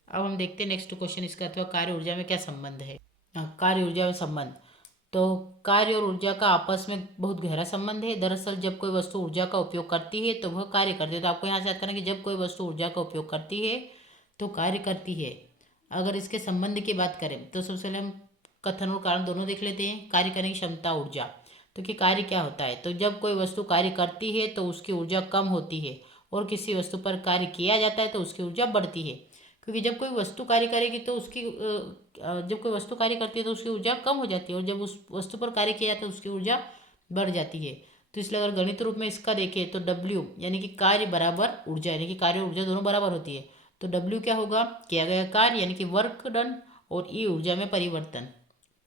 अब हम देखते हैं नेक्स्ट क्वेश्चन इसका, अथवा कार्य ऊर्जा में क्या संबंध है। कार्य ऊर्जा में संबंध, तो कार्य और ऊर्जा का आपस में बहुत गहरा संबंध है। दरअसल जब कोई वस्तु ऊर्जा का उपयोग करती है तो वह कार्य करती है। तो आपको यहाँ से याद करना कि जब कोई वस्तु ऊर्जा का उपयोग करती है तो कार्य करती है। अगर इसके संबंध की बात करें तो सबसे पहले हम कथन और कारण दोनों देख लेते हैं। कार्य करने की क्षमता ऊर्जा, तो कि कार्य क्या होता है, तो जब कोई वस्तु कार्य करती है तो उसकी ऊर्जा कम होती है, और किसी वस्तु पर कार्य किया जाता है तो उसकी ऊर्जा बढ़ती है। क्योंकि जब कोई वस्तु कार्य करेगी तो उसकी जब कोई वस्तु कार्य करती है तो उसकी ऊर्जा कम हो जाती है, और जब उस वस्तु पर कार्य किया जाता है तो उसकी ऊर्जा बढ़ जाती है। तो इसलिए अगर गणित रूप में इसका देखें तो W यानी कि कार्य बराबर ऊर्जा, यानी कि कार्य और ऊर्जा दोनों बराबर होती है। तो W क्या होगा, किया गया कार्य यानी कि वर्क डन, और E ऊर्जा में परिवर्तन।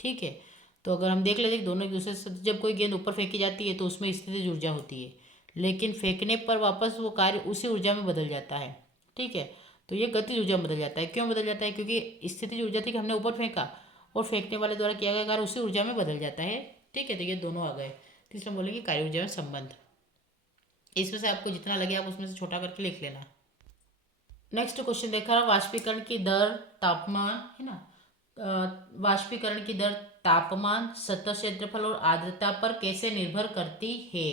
ठीक है, तो अगर हम देख लेते हैं दोनों एक दूसरे से, जब कोई गेंद ऊपर फेंकी जाती है तो उसमें स्थितिज ऊर्जा होती है, लेकिन फेंकने पर वापस वो कार्य उसी ऊर्जा में बदल जाता है। ठीक है, तो ये गतिज ऊर्जा में बदल जाता है। क्यों बदल जाता है, क्योंकि स्थितिज ऊर्जा थी कि हमने ऊपर फेंका, और फेंकने वाले द्वारा किया गया कार्य उसी ऊर्जा में बदल जाता है। ठीक है, तो ये दोनों आ गए। तीसरा बोलेंगे कार्य ऊर्जा में संबंध। इसमें से आपको जितना लगे आप उसमें से छोटा करके लिख लेना। नेक्स्ट क्वेश्चन देखा, वाष्पीकरण की दर तापमान है ना, वाष्पीकरण की दर तापमान, सतह क्षेत्रफल और आर्द्रता पर कैसे निर्भर करती है।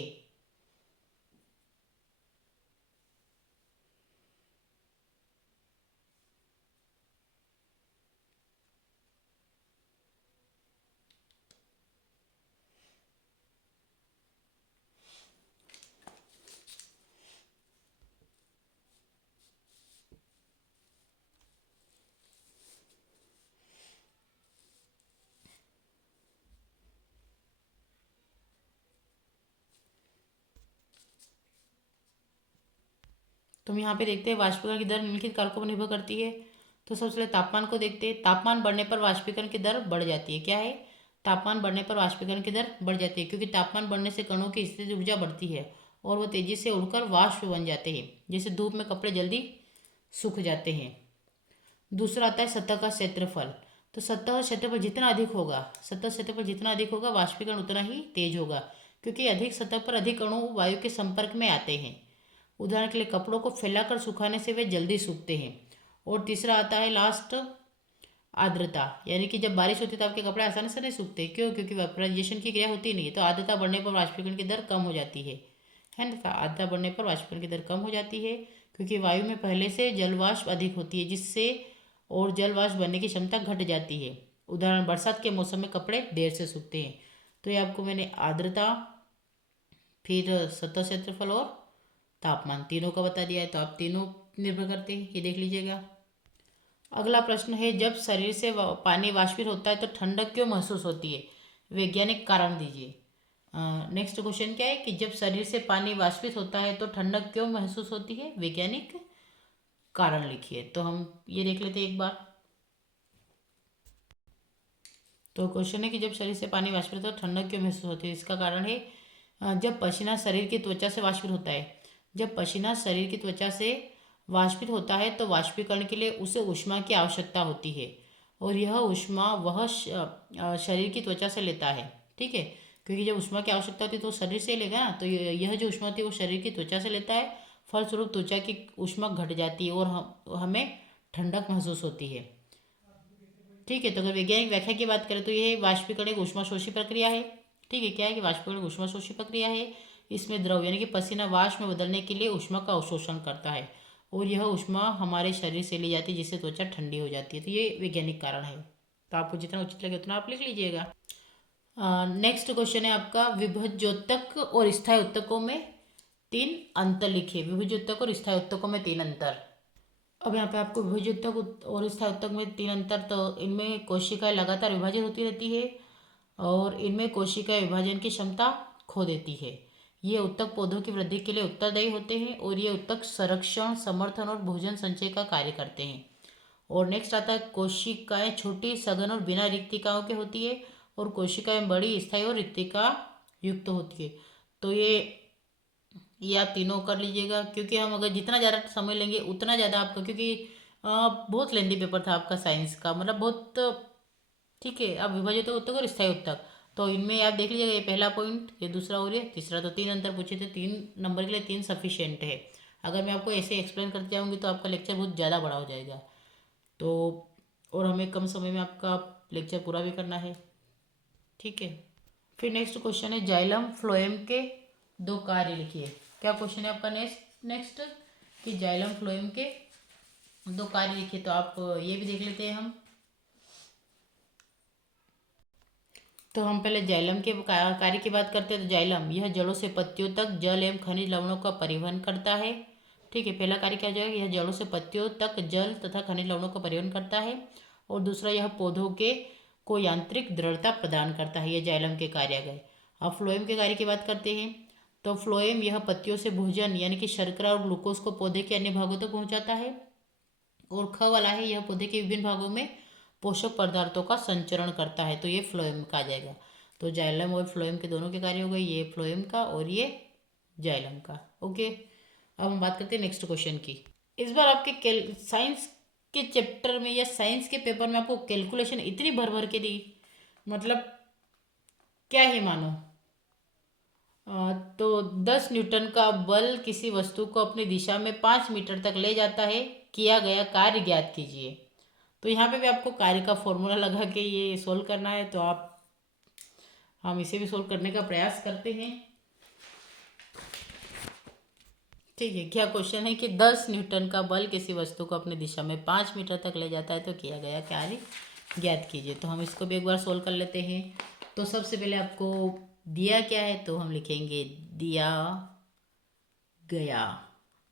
तो हम यहाँ पे देखते हैं वाष्पीकरण की दर निम्नलिखित कारकों पर निर्भर करती है। तो सबसे पहले तापमान को देखते हैं। तापमान बढ़ने पर वाष्पीकरण की दर बढ़ जाती है। क्या है, तापमान बढ़ने पर वाष्पीकरण की दर बढ़ जाती है, क्योंकि तापमान बढ़ने से कणों की स्थितिज ऊर्जा बढ़ती है और वह तेजी से उड़कर वाष्प बन जाते हैं, जैसे धूप में कपड़े जल्दी सूख जाते हैं। दूसरा आता है सतह का क्षेत्रफल। तो सतह क्षेत्रफल जितना अधिक होगा, सतह क्षेत्रफल जितना अधिक होगा वाष्पीकरण उतना ही तेज होगा, क्योंकि अधिक सतह पर अधिक अणु वायु के संपर्क में आते हैं। उदाहरण के लिए कपड़ों को फैलाकर सुखाने से वे जल्दी सूखते हैं। और तीसरा आता है लास्ट, आर्द्रता, यानी कि जब बारिश होती है तो आपके कपड़े आसानी से नहीं सूखते। क्यों, क्योंकि वेपराइजेशन की क्रिया होती नहीं है। तो आर्द्रता बढ़ने पर वाष्पीकरण की दर कम हो जाती है ना। आर्द्रता बढ़ने पर वाष्पीकरण की दर कम हो जाती है, क्योंकि वायु में पहले से जलवाष्प अधिक होती है, जिससे और जलवाष्प बनने की क्षमता घट जाती है। उदाहरण, बरसात के मौसम में कपड़े देर से सूखते हैं। तो ये आपको मैंने आर्द्रता, फिर सतह क्षेत्रफल और तापमान तीनों का बता दिया है। तो आप तीनों निर्भर करते हैं, ये देख लीजिएगा। अगला प्रश्न है, जब शरीर से पानी वाष्पित होता है तो ठंडक क्यों महसूस होती है, वैज्ञानिक कारण दीजिए। नेक्स्ट क्वेश्चन क्या है कि जब शरीर से पानी वाष्पित होता है तो ठंडक क्यों महसूस होती है, वैज्ञानिक कारण लिखिए। तो हम ये देख लेते हैं एक बार। तो क्वेश्चन है कि जब शरीर से पानी वाष्पित होता है तो ठंडक क्यों महसूस होती है। इसका कारण है जब पसीना शरीर की त्वचा से वाष्पित होता है, जब पसीना शरीर की त्वचा से वाष्पित होता है तो वाष्पीकरण के लिए उसे ऊष्मा की आवश्यकता होती है और यह ऊष्मा वह शरीर की त्वचा से लेता है। ठीक है, क्योंकि जब ऊष्मा की आवश्यकता होती है तो शरीर से लेगा ना, तो यह जो ऊष्मा होती है वो शरीर की त्वचा से लेता है। फलस्वरूप त्वचा की ऊष्मा घट जाती है और हमें ठंडक महसूस होती है। ठीक है, तो अगर वैज्ञानिक व्याख्या की बात करें तो यह वाष्पीकरण एक ऊष्माशोषी प्रक्रिया है। ठीक है, क्या है कि वाष्पीकरण ऊष्माशोषी प्रक्रिया है। इसमें द्रव यानी कि पसीना वाष्प में बदलने के लिए ऊष्मा का अवशोषण करता है और यह ऊष्मा हमारे शरीर से ली जाती है जिससे त्वचा ठंडी हो जाती है। तो ये वैज्ञानिक कारण है। तो आपको जितना उचित लगे उतना आप लिख लीजिएगा। नेक्स्ट क्वेश्चन है आपका, विभज्योतक और स्थायी उत्तकों में 3 अंतर लिखिए। विभज्योतक और स्थायी उत्तकों में 3 अंतर। अब यहाँ पे आपको विभज्योतक और स्थायी उत्तक में 3 अंतर। तो इनमें कोशिकाएं लगातार विभाजित होती रहती है और इनमें कोशिका विभाजन की क्षमता खो देती है। ये उत्तक पौधों की वृद्धि के लिए उत्तरदायी होते हैं और ये उत्तक संरक्षण, समर्थन और भोजन संचय का कार्य करते हैं। और नेक्स्ट आता है, कोशिकाएं छोटी, सघन और बिना रिक्तिकाओं के होती है और कोशिकाएं बड़ी, स्थायी और रिक्तिका युक्त होती है। तो ये आप तीनों कर लीजिएगा, क्योंकि हम अगर जितना ज़्यादा समय लेंगे उतना ज़्यादा आपका, क्योंकि बहुत लेंदी पेपर था आपका साइंस का, मतलब बहुत। ठीक है, अब विभाजित उत्तक और स्थायी उत्तक, तो इनमें आप देख लीजिएगा, ये पहला पॉइंट, ये दूसरा और ये तीसरा। तो 3 अंतर पूछे थे, 3 नंबर के लिए 3 सफिशियंट है। अगर मैं आपको ऐसे एक्सप्लेन करते जाऊँगी तो आपका लेक्चर बहुत ज़्यादा बड़ा हो जाएगा। तो और हमें कम समय में आपका लेक्चर पूरा भी करना है। ठीक है, फिर नेक्स्ट क्वेश्चन है, जाइलम फ्लोएम के 2 कार्य लिखिए। क्या क्वेश्चन है आपका नेक्स्ट कि जाइलम फ्लोएम के 2 कार्य लिखिए। तो आप ये भी देख लेते हैं हम। तो हम पहले जाइलम के कार्य की बात करते हैं। तो जाइलम यह जड़ों से पत्तियों तक जल एवं खनिज लवणों का परिवहन करता है। ठीक है, पहला कार्य क्या हो जाएगा, यह जड़ों से पत्तियों तक जल तथा खनिज लवणों का परिवहन करता है। और दूसरा, यह पौधों के को यांत्रिक दृढ़ता प्रदान करता है। यह जाइलम के कार्य आ गए। अब फ्लोएम के कार्य की बात करते हैं। तो फ्लोएम यह पत्तियों से भोजन यानी कि शर्करा और ग्लूकोज को पौधे के अन्य भागों तक पहुंचाता है। और ख वाला है, यह पौधे के विभिन्न भागों में पोषक पदार्थों का संचरण करता है। तो ये फ्लोएम का आ जाएगा। तो जाइलम और फ्लोएम के दोनों के कार्य हो गए, ये फ्लोएम का और ये जाइलम का। ओके, अब हम बात करते हैं नेक्स्ट क्वेश्चन की। इस बार आपके साइंस के चैप्टर में या साइंस के पेपर में आपको कैलकुलेशन इतनी भर भर के दी, मतलब क्या ही मानो। तो 10 न्यूटन का बल किसी वस्तु को अपनी दिशा में 5 मीटर तक ले जाता है। किया गया कार्य ज्ञात कीजिए। तो यहाँ पे भी आपको कार्य का फॉर्मूला लगा के ये सोल्व करना है। तो हम इसे भी सोल्व करने का प्रयास करते हैं। ठीक है, क्या क्वेश्चन है कि 10 न्यूटन का बल किसी वस्तु को अपनी दिशा में 5 मीटर तक ले जाता है तो किया गया कार्य ज्ञात कीजिए। तो हम इसको भी एक बार सोल्व कर लेते हैं। तो सबसे पहले आपको दिया क्या है, तो हम लिखेंगे दिया गया,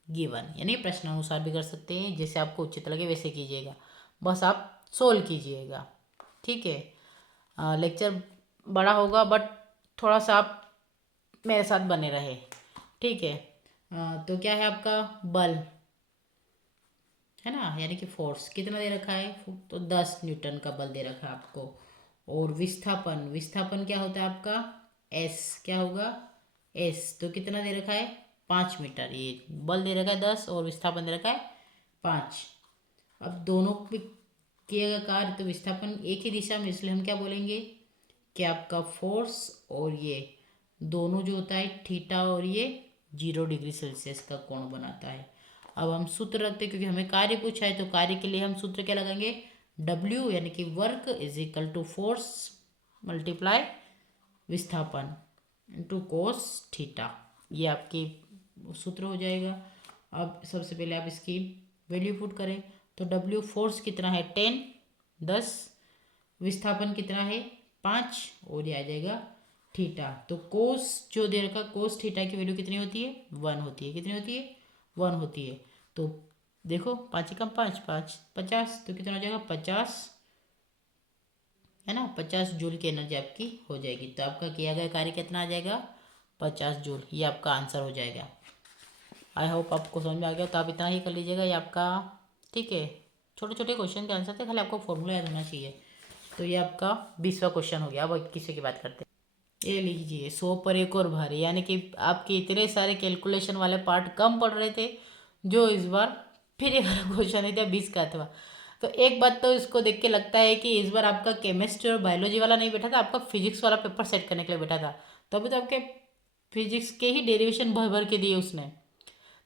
गिवन, यानी प्रश्नानुसार भी कर सकते हैं, जैसे आपको उचित लगे वैसे कीजिएगा, बस आप सोल्व कीजिएगा। ठीक है, लेक्चर बड़ा होगा बट थोड़ा सा आप मेरे साथ बने रहे। ठीक है, तो क्या है आपका बल है ना, यानी कि फोर्स कितना दे रखा है, तो 10 न्यूटन का बल दे रखा है आपको। और विस्थापन, विस्थापन क्या होता है आपका, एस, क्या होगा एस, तो कितना दे रखा है 5 मीटर। ये बल दे रखा है 10 और विस्थापन दे रखा है 5। अब दोनों पे किया गया कार्य, तो विस्थापन एक ही दिशा में, इसलिए हम क्या बोलेंगे कि आपका फोर्स और ये दोनों जो होता है थीटा और ये 0 डिग्री सेल्सियस का कोण बनाता है। अब हम सूत्र रखते हैं, क्योंकि हमें कार्य पूछा है तो कार्य के लिए हम सूत्र क्या लगाएंगे, W यानी कि work is equal to force multiply विस्थापन इंटू कोस थीटा। ये आपकी सूत्र हो जाएगा। अब सबसे पहले आप इसकी वैल्यू पुट करें। तो W फोर्स कितना है 10, विस्थापन कितना है 5 और ये आ जाएगा थीटा। तो कोस जो दे रखा, कोस थीटा की वैल्यू कितनी होती है 1 होती है। कितनी होती है 1 होती है। तो देखो 5 कम 5 5 50, तो कितना हो जाएगा 50, है ना, 50 जूल की एनर्जी आपकी हो जाएगी। तो आपका किया गया कार्य कितना आ जाएगा 50 जूल। ये आपका आंसर हो जाएगा। आई होप आपको समझ में आ गया। तो आप इतना ही कर लीजिएगा, ये आपका। ठीक है, छोटे छोटे क्वेश्चन के आंसर थे, खाली आपको फॉर्मूला याद होना चाहिए। तो ये आपका 20वां क्वेश्चन हो गया। अब 21 की बात करते हैं। ये लीजिए 100 पर एक और भारी, यानी कि आपके इतने सारे कैलकुलेशन वाले पार्ट कम पड़ रहे थे, जो इस बार फिर ये वाला क्वेश्चन है 20 का था। तो एक बात तो इसको देख के लगता है कि इस बार आपका केमिस्ट्री और बायोलॉजी वाला नहीं बैठा था, आपका फिजिक्स वाला पेपर सेट करने के लिए बैठा था। तो अभी तो आपके फिजिक्स के ही डेरिवेशन भर भर के दिए उसने,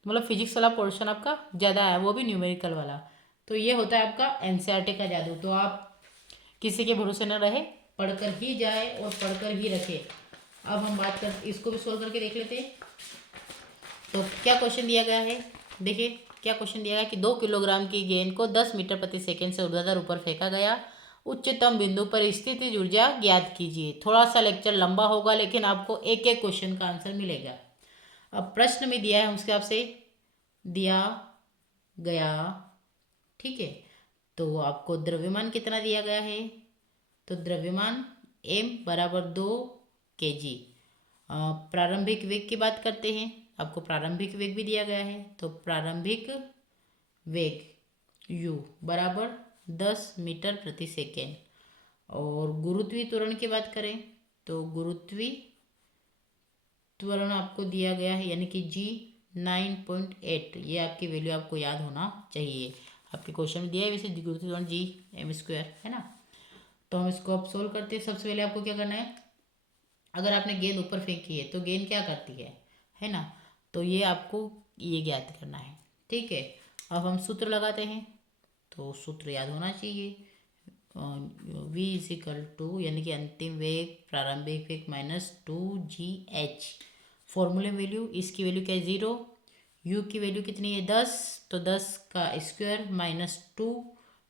मतलब फिजिक्स वाला पोर्शन आपका ज़्यादा है, वो भी न्यूमेरिकल वाला। तो ये होता है आपका एनसीईआरटी का जादू। तो आप किसी के भरोसे न रहे, पढ़कर ही जाए और पढ़कर ही रखे। अब हम बात कर, इसको भी सोल्व करके देख लेते हैं। तो क्या क्वेश्चन दिया गया है, देखिए क्या क्वेश्चन दिया गया है कि 2 किलोग्राम की गेंद को 10 मीटर प्रति सेकंड से ऊर्ध्वाधर ऊपर फेंका गया, उच्चतम बिंदु पर स्थित ऊर्जा ज्ञात कीजिए। थोड़ा सा लेक्चर लंबा होगा, लेकिन आपको एक एक क्वेश्चन का आंसर मिलेगा। अब प्रश्न में दिया है उसके आपसे दिया गया, ठीक है। तो आपको द्रव्यमान कितना दिया गया है, तो द्रव्यमान m बराबर 2 kg। प्रारंभिक वेग की बात करते हैं, आपको प्रारंभिक वेग भी दिया गया है। तो प्रारंभिक वेग u बराबर 10 मीटर प्रति सेकेंड। और गुरुत्वीय त्वरण की बात करें तो गुरुत्वीय त्वरण आपको दिया गया है, यानी कि g 9.8। ये आपकी वैल्यू आपको याद होना चाहिए, आपके क्वेश्चन में दिया है वैसे गुरुत्वीय त्वरण g m² है ना। तो हम इसको अब सोल्व करते हैं। सबसे पहले आपको क्या करना है, अगर आपने गेंद ऊपर फेंकी है तो गेंद क्या करती है ना। तो ये आपको ये ज्ञात करना है, ठीक है। अब हम सूत्र लगाते हैं, तो सूत्र याद होना चाहिए, v इजिकल टू, यानी कि अंतिम वेग प्रारंभिक वेग माइनस 2gh। फॉर्मूले वैल्यू, इसकी वैल्यू क्या है 0, u की वैल्यू कितनी है 10, तो 10 का स्क्वायर माइनस 2,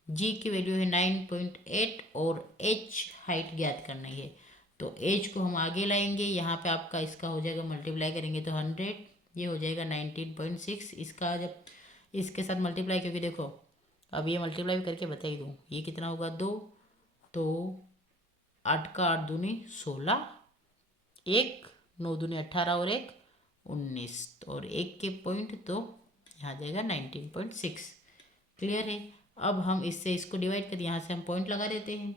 g की वैल्यू है 9.8 और h हाइट ज्ञात करनी है। तो h को हम आगे लाएंगे, यहाँ पे आपका इसका हो जाएगा मल्टीप्लाई करेंगे तो 100, ये हो जाएगा 19.6। इसका जब इसके साथ मल्टीप्लाई, क्योंकि देखो अब ये मल्टीप्लाई करके बता ही दूँ, ये कितना होगा 2, तो 8 का 8 दूनी 16, 1 9 दूनी 18 और 1 19, और 1 के पॉइंट तो यहाँ जाएगा 19.6। क्लियर है। अब हम इससे इसको डिवाइड कर, यहाँ से हम पॉइंट लगा देते हैं।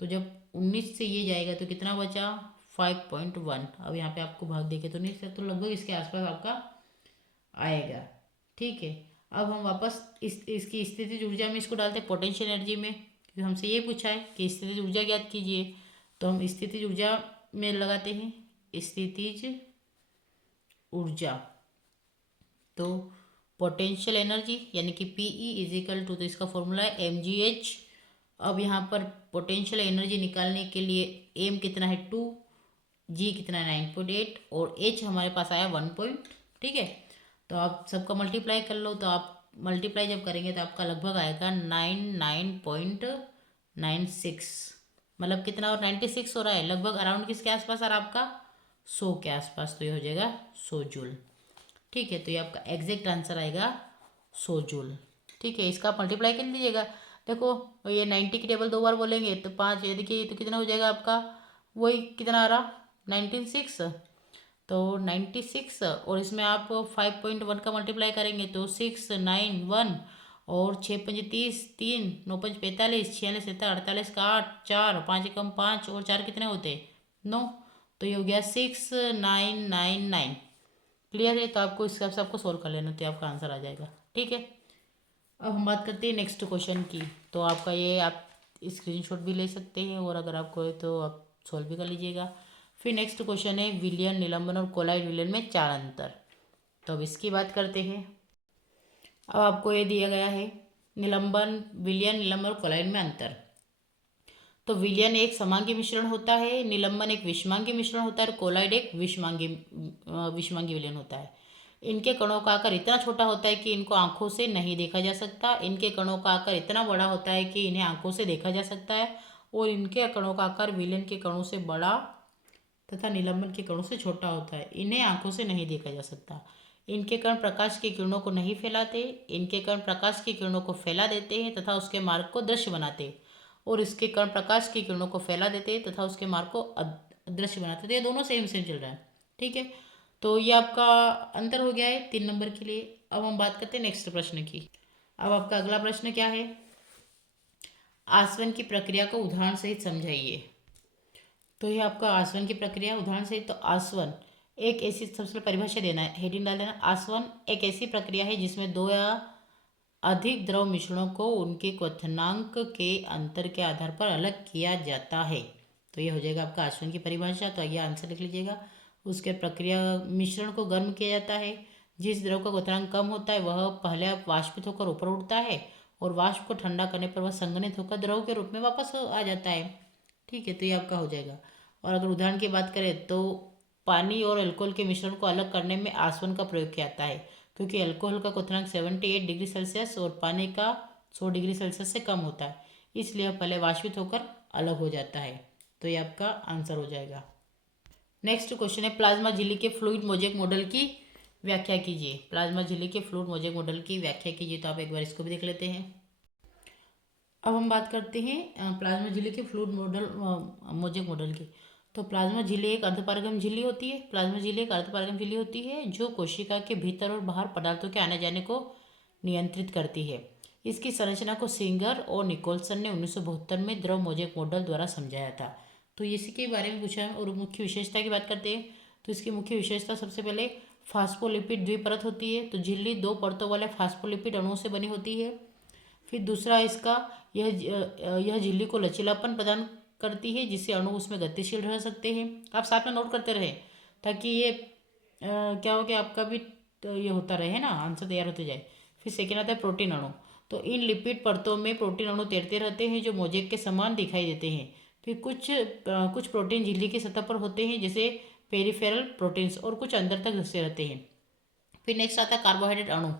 तो जब 19 से ये जाएगा तो कितना बचा 5.1। अब यहाँ पे आपको भाग देके तो नहीं सकते, तो लगभग इसके आसपास आपका आएगा, ठीक है। अब हम वापस इसकी स्थितिज ऊर्जा में इसको डालते हैं, पोटेंशियल एनर्जी में, क्योंकि हमसे ये पूछा है कि स्थितिज ऊर्जा ज्ञात कीजिए। तो हम स्थितिज ऊर्जा में लगाते हैं स्थितिज ऊर्जा, तो पोटेंशियल एनर्जी यानी कि पीई इजिकल टू, तो इसका फॉर्मूला है mgh। अब यहाँ पर पोटेंशियल एनर्जी निकालने के लिए m कितना है 2, g कितना है 9.8 और h हमारे पास आया 1 ठीक है। तो आप सबका मल्टीप्लाई कर लो, तो आप मल्टीप्लाई जब करेंगे तो आपका लगभग आएगा 99.96, मतलब कितना, और 96 हो रहा है लगभग अराउंड किसके आसपास, और आपका 100 के आसपास। तो ये हो जाएगा 100 जूल, ठीक है। तो ये आपका एग्जैक्ट आंसर आएगा 100 जूल, ठीक है। इसका आप मल्टीप्लाई कर लीजिएगा। देखो ये 90 की टेबल 2 बार बोलेंगे तो 5, ये देखिए तो कितना हो जाएगा आपका, वही कितना आ रहा 96, तो 96 और इसमें आप 5.1 का मल्टीप्लाई करेंगे तो 691 और 6 पंजे 30, 3 9 पंज 45, 46 7 48 का 8, 4 5 कम 5 और 4 कितने होते 9, तो ये हो गया 6999। क्लियर है। तो आपको इस हिसाब से आपको सोल्व कर लेना, तो आपका आंसर आ जाएगा, ठीक है। अब हम बात करते हैं नेक्स्ट क्वेश्चन की। तो आपका ये आप स्क्रीनशॉट भी ले सकते हैं, और अगर आपको है तो आप सोल्व भी कर लीजिएगा। फिर नेक्स्ट क्वेश्चन है विलियन, निलंबन और कोलाइड विलियन में 4 अंतर। तो अब इसकी बात करते हैं। अब आपको ये दिया गया है निलंबन, विलियन, निलंबन और कोलाइड में अंतर। तो विलियन एक समांगी मिश्रण होता है, निलंबन एक विषमांगी मिश्रण होता है, और कोलाइड एक विषमांगी विलियन होता है। इनके कणों का आकार इतना छोटा होता है कि इनको आंखों से नहीं देखा जा सकता। इनके कणों का आकार इतना बड़ा होता है कि इन्हें आंखों से देखा जा सकता है, और इनके कणों का आकार विलियन के कणों से बड़ा तथा निलंबन के कणों से छोटा होता है। इन्हें आंखों से नहीं देखा जा सकता। इनके कण प्रकाश की किरणों को नहीं फैलाते, इनके कण प्रकाश की किरणों को फैला देते हैं तथा उसके मार्ग को दृश्य बनाते, और इसके कण प्रकाश की किरणों को फैला देते तथा उसके मार्ग को अदृश्य बनाते। तो ये दोनों सेम सेम चल रहा है, ठीक है। तो ये आपका अंतर हो गया है 3 नंबर के लिए। अब हम बात करते हैं नेक्स्ट प्रश्न की। अब आपका अगला प्रश्न क्या है, आसवन की प्रक्रिया को उदाहरण सहित समझाइए। तो ये आपका आसवन की प्रक्रिया उदाहरण सहित। तो आसवन एक ऐसी, सबसे परिभाषा देना है, हेडिंग डाल देना। आसवन एक ऐसी प्रक्रिया है जिसमें दो या अधिक द्रव मिश्रणों को उनके क्वथनांक के अंतर के आधार पर अलग किया जाता है। तो ये हो जाएगा आपका आसवन की परिभाषा। तो आइए आंसर लिख लीजिएगा। उसके प्रक्रिया मिश्रण को गर्म किया जाता है। जिस द्रव का क्वथनांक कम होता है वह पहले वाष्पित होकर ऊपर उठता है और वाष्प को ठंडा करने पर वह संघनित होकर द्रव के रूप में वापस आ जाता है। ठीक है, तो ये आपका हो जाएगा। और अगर उदाहरण की बात करें तो पानी और अल्कोहल के मिश्रण को अलग करने में आसवन का प्रयोग किया जाता है, क्योंकि अल्कोहल का क्वथनांक 78 डिग्री सेल्सियस और पानी का 100 डिग्री सेल्सियस से कम होता है, इसलिए पहले वाष्पित होकर अलग हो जाता है। तो ये आपका आंसर हो जाएगा। नेक्स्ट क्वेश्चन है, प्लाज्मा झिल्ली के फ्लूइड मोजेक मॉडल की व्याख्या कीजिए। प्लाज्मा झिल्ली के फ्लूइड मोजेक मॉडल की व्याख्या कीजिए। तो आप एक बार इसको भी देख लेते हैं। अब हम बात करते हैं प्लाज्मा झिल्ली के फ्लूइड मॉडल मोजेक मॉडल की। तो प्लाज्मा झिल्ली एक अर्धपारगम झिल्ली होती है। प्लाज्मा झिल्ली एक अर्धपारगम झिल्ली होती है जो कोशिका के भीतर और बाहर पदार्थों के आने जाने को नियंत्रित करती है। इसकी संरचना को सिंगर और निकोलसन ने 1972 में द्रव मोजेक मॉडल द्वारा समझाया था। तो इसी के बारे में पूछा है। और मुख्य विशेषता की बात करते हैं तो इसकी मुख्य विशेषता सबसे पहले फास्फोलिपिड द्विपरत होती है। तो झिल्ली दो परतों वाले फास्फोलिपिड अणुओं से बनी होती है। फिर दूसरा इसका यह झिल्ली को लचीलापन प्रदान करती है जिससे अणु उसमें गतिशील रह सकते हैं। आप साथ में नोट करते रहे ताकि ये क्या हो गया आपका भी तो ये होता रहे ना, आंसर तैयार होते जाए। फिर सेकेंड आता है प्रोटीन अणु। तो इन लिपिड परतों में प्रोटीन अणु तैरते रहते हैं जो मोजेक के समान दिखाई देते हैं। फिर कुछ प्रोटीन झिल्ली की सतह पर होते हैं जैसे पेरिफेरल प्रोटीन्स, और कुछ अंदर तक धंसे रहते हैं। फिर नेक्स्ट आता है कार्बोहाइड्रेट अणु।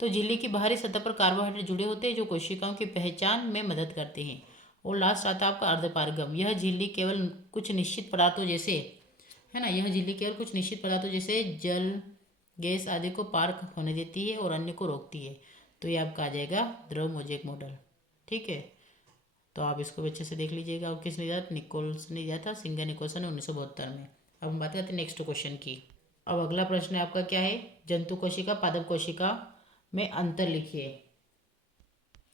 तो झिल्ली की बाहरी सतह पर कार्बोहाइड्रेट जुड़े होते हैं जो कोशिकाओं की पहचान में मदद करते हैं। और लास्ट आता है आपका अर्धपारगम। यह झिल्ली केवल कुछ निश्चित पदार्थों जैसे, है ना, यह झिल्ली केवल कुछ निश्चित पदार्थों जैसे जल, गैस आदि को पार होने देती है और अन्य को रोकती है। तो ये आपका आ जाएगा द्रव मोजेक मॉडल। ठीक है, तो आप इसको भी अच्छे से देख लीजिएगा। और किसने दिया था? निकोल्स ने दिया था, सिंगर निकोल्सन ने 1972 में। अब हम बात करते हैं नेक्स्ट क्वेश्चन की। अब अगला प्रश्न है आपका क्या है, जंतु कोशिका पादप कोशिका में अंतर लिखिए।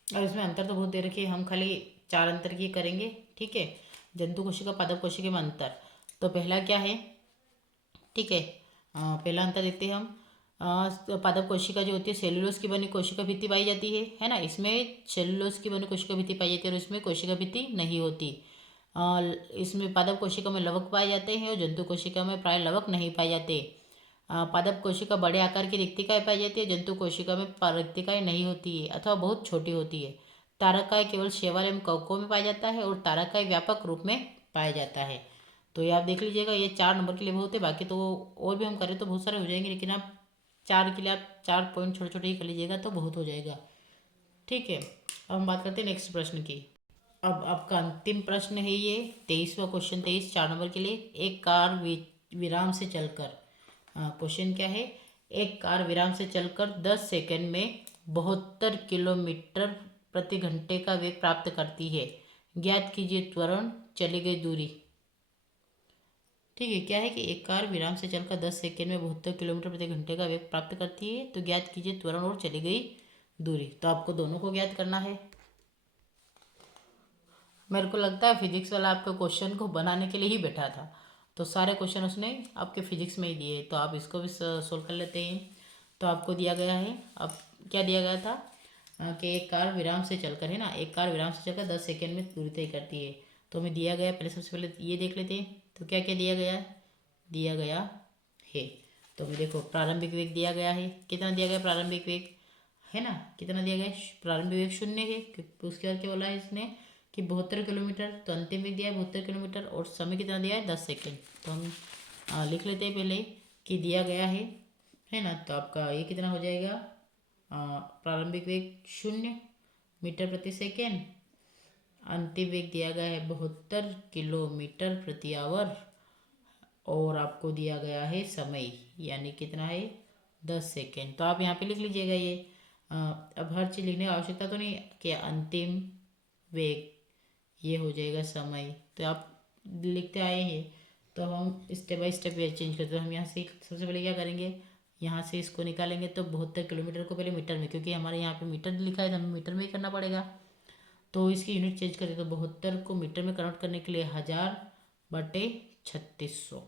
अब इसमें अंतर तो बहुत दे रखी है, हम खाली 4 अंतर की करेंगे। ठीक है, जंतु कोशिका पादप कोशिका में अंतर। तो पहला क्या है, ठीक है, पहला अंतर देखते हैं हम। पादप कोशिका जो होती है सेलुलोज की बनी कोशिका भित्ति पाई जाती है ना। इसमें सेलुलोज की बनी कोशिका भित्ति पाई जाती है और इसमें कोशिका भित्ति नहीं होती। इसमें पादप कोशिका में लवक पाए जाते हैं और जंतु कोशिका में प्राय लवक नहीं पाए जाते। पादप कोशिका बड़े आकार की रिक्तिकाएं पाई जाती है, जंतु कोशिका में रिक्तिकाएं नहीं होती है अथवा बहुत छोटी होती है। तारकाएं केवल शैवाल एवं कवकों में पाया जाता है और तारकाएं व्यापक रूप में पाया जाता है। तो ये आप देख लीजिएगा, ये 4 नंबर के लिए बहुत है, बाकी तो और भी हम करें तो बहुत सारे हो जाएंगे, लेकिन आप 4 के लिए आप 4 पॉइंट छोटे छोटे ही कर लीजिएगा तो बहुत हो जाएगा। ठीक है, अब हम बात करते हैं नेक्स्ट प्रश्न की। अब आपका अंतिम प्रश्न है ये 23वां क्वेश्चन, 23 4 नंबर के लिए। एक कार विराम से चलकर, क्वेश्चन क्या है, एक कार विराम से चलकर 10 सेकंड में 72 किलोमीटर प्रति घंटे का वेग प्राप्त करती है। ज्ञात कीजिए त्वरण, चली गई दूरी। ठीक है, क्या है कि एक कार विराम से चलकर 10 सेकंड में 72 किलोमीटर प्रति घंटे का वेग प्राप्त करती है। तो ज्ञात कीजिए त्वरण और चली गई दूरी। तो आपको दोनों को ज्ञात करना है। मेरे को लगता है फिजिक्स वाला आपके क्वेश्चन को बनाने के लिए ही बैठा था, तो सारे क्वेश्चन उसने आपके फिजिक्स में ही दिए, तो आप इसको भी सोल्व कर लेते हैं। तो आपको दिया गया है, अब क्या दिया गया था कि एक कार विराम से चलकर, है ना, एक कार विराम से चलकर 10 सेकेंड में दूरी तय करती है। तो हमें दिया गया, पहले सबसे पहले ये देख लेते हैं। तो क्या क्या दिया गया है, दिया गया है, तो हमें देखो प्रारंभिक वेग दिया गया है। कितना दिया गया प्रारंभिक वेग, है ना, कितना दिया गया, प्रारंभिक वेग 0 है। उसके बाद क्या बोला है इसने कि 72 किलोमीटर, तो अंतिम वेग दिया है 72 किलोमीटर और समय कितना दिया है 10 सेकेंड। तो हम लिख लेते हैं पहले कि दिया गया है ना। तो आपका ये कितना हो जाएगा, प्रारंभिक वेग 0 मीटर प्रति सेकेंड, अंतिम वेग दिया गया है 72 किलोमीटर प्रति आवर, और आपको दिया गया है समय, यानी कितना है 10 सेकेंड। तो आप यहाँ पे लिख लीजिएगा ये। अब हर चीज़ लिखने की आवश्यकता तो नहीं कि अंतिम वेग, ये हो जाएगा समय, तो आप लिखते आए हैं। तो हम स्टेप बाय स्टेप ये चेंज करते हैं। हम यहाँ से सबसे पहले क्या करेंगे, यहाँ से इसको निकालेंगे तो 72 किलोमीटर को पहले मीटर में, क्योंकि हमारे यहाँ पे मीटर लिखा है तो हमें मीटर में ही करना पड़ेगा। तो इसकी यूनिट चेंज करें तो 72 को मीटर में कन्वर्ट करने के लिए 1000/3600,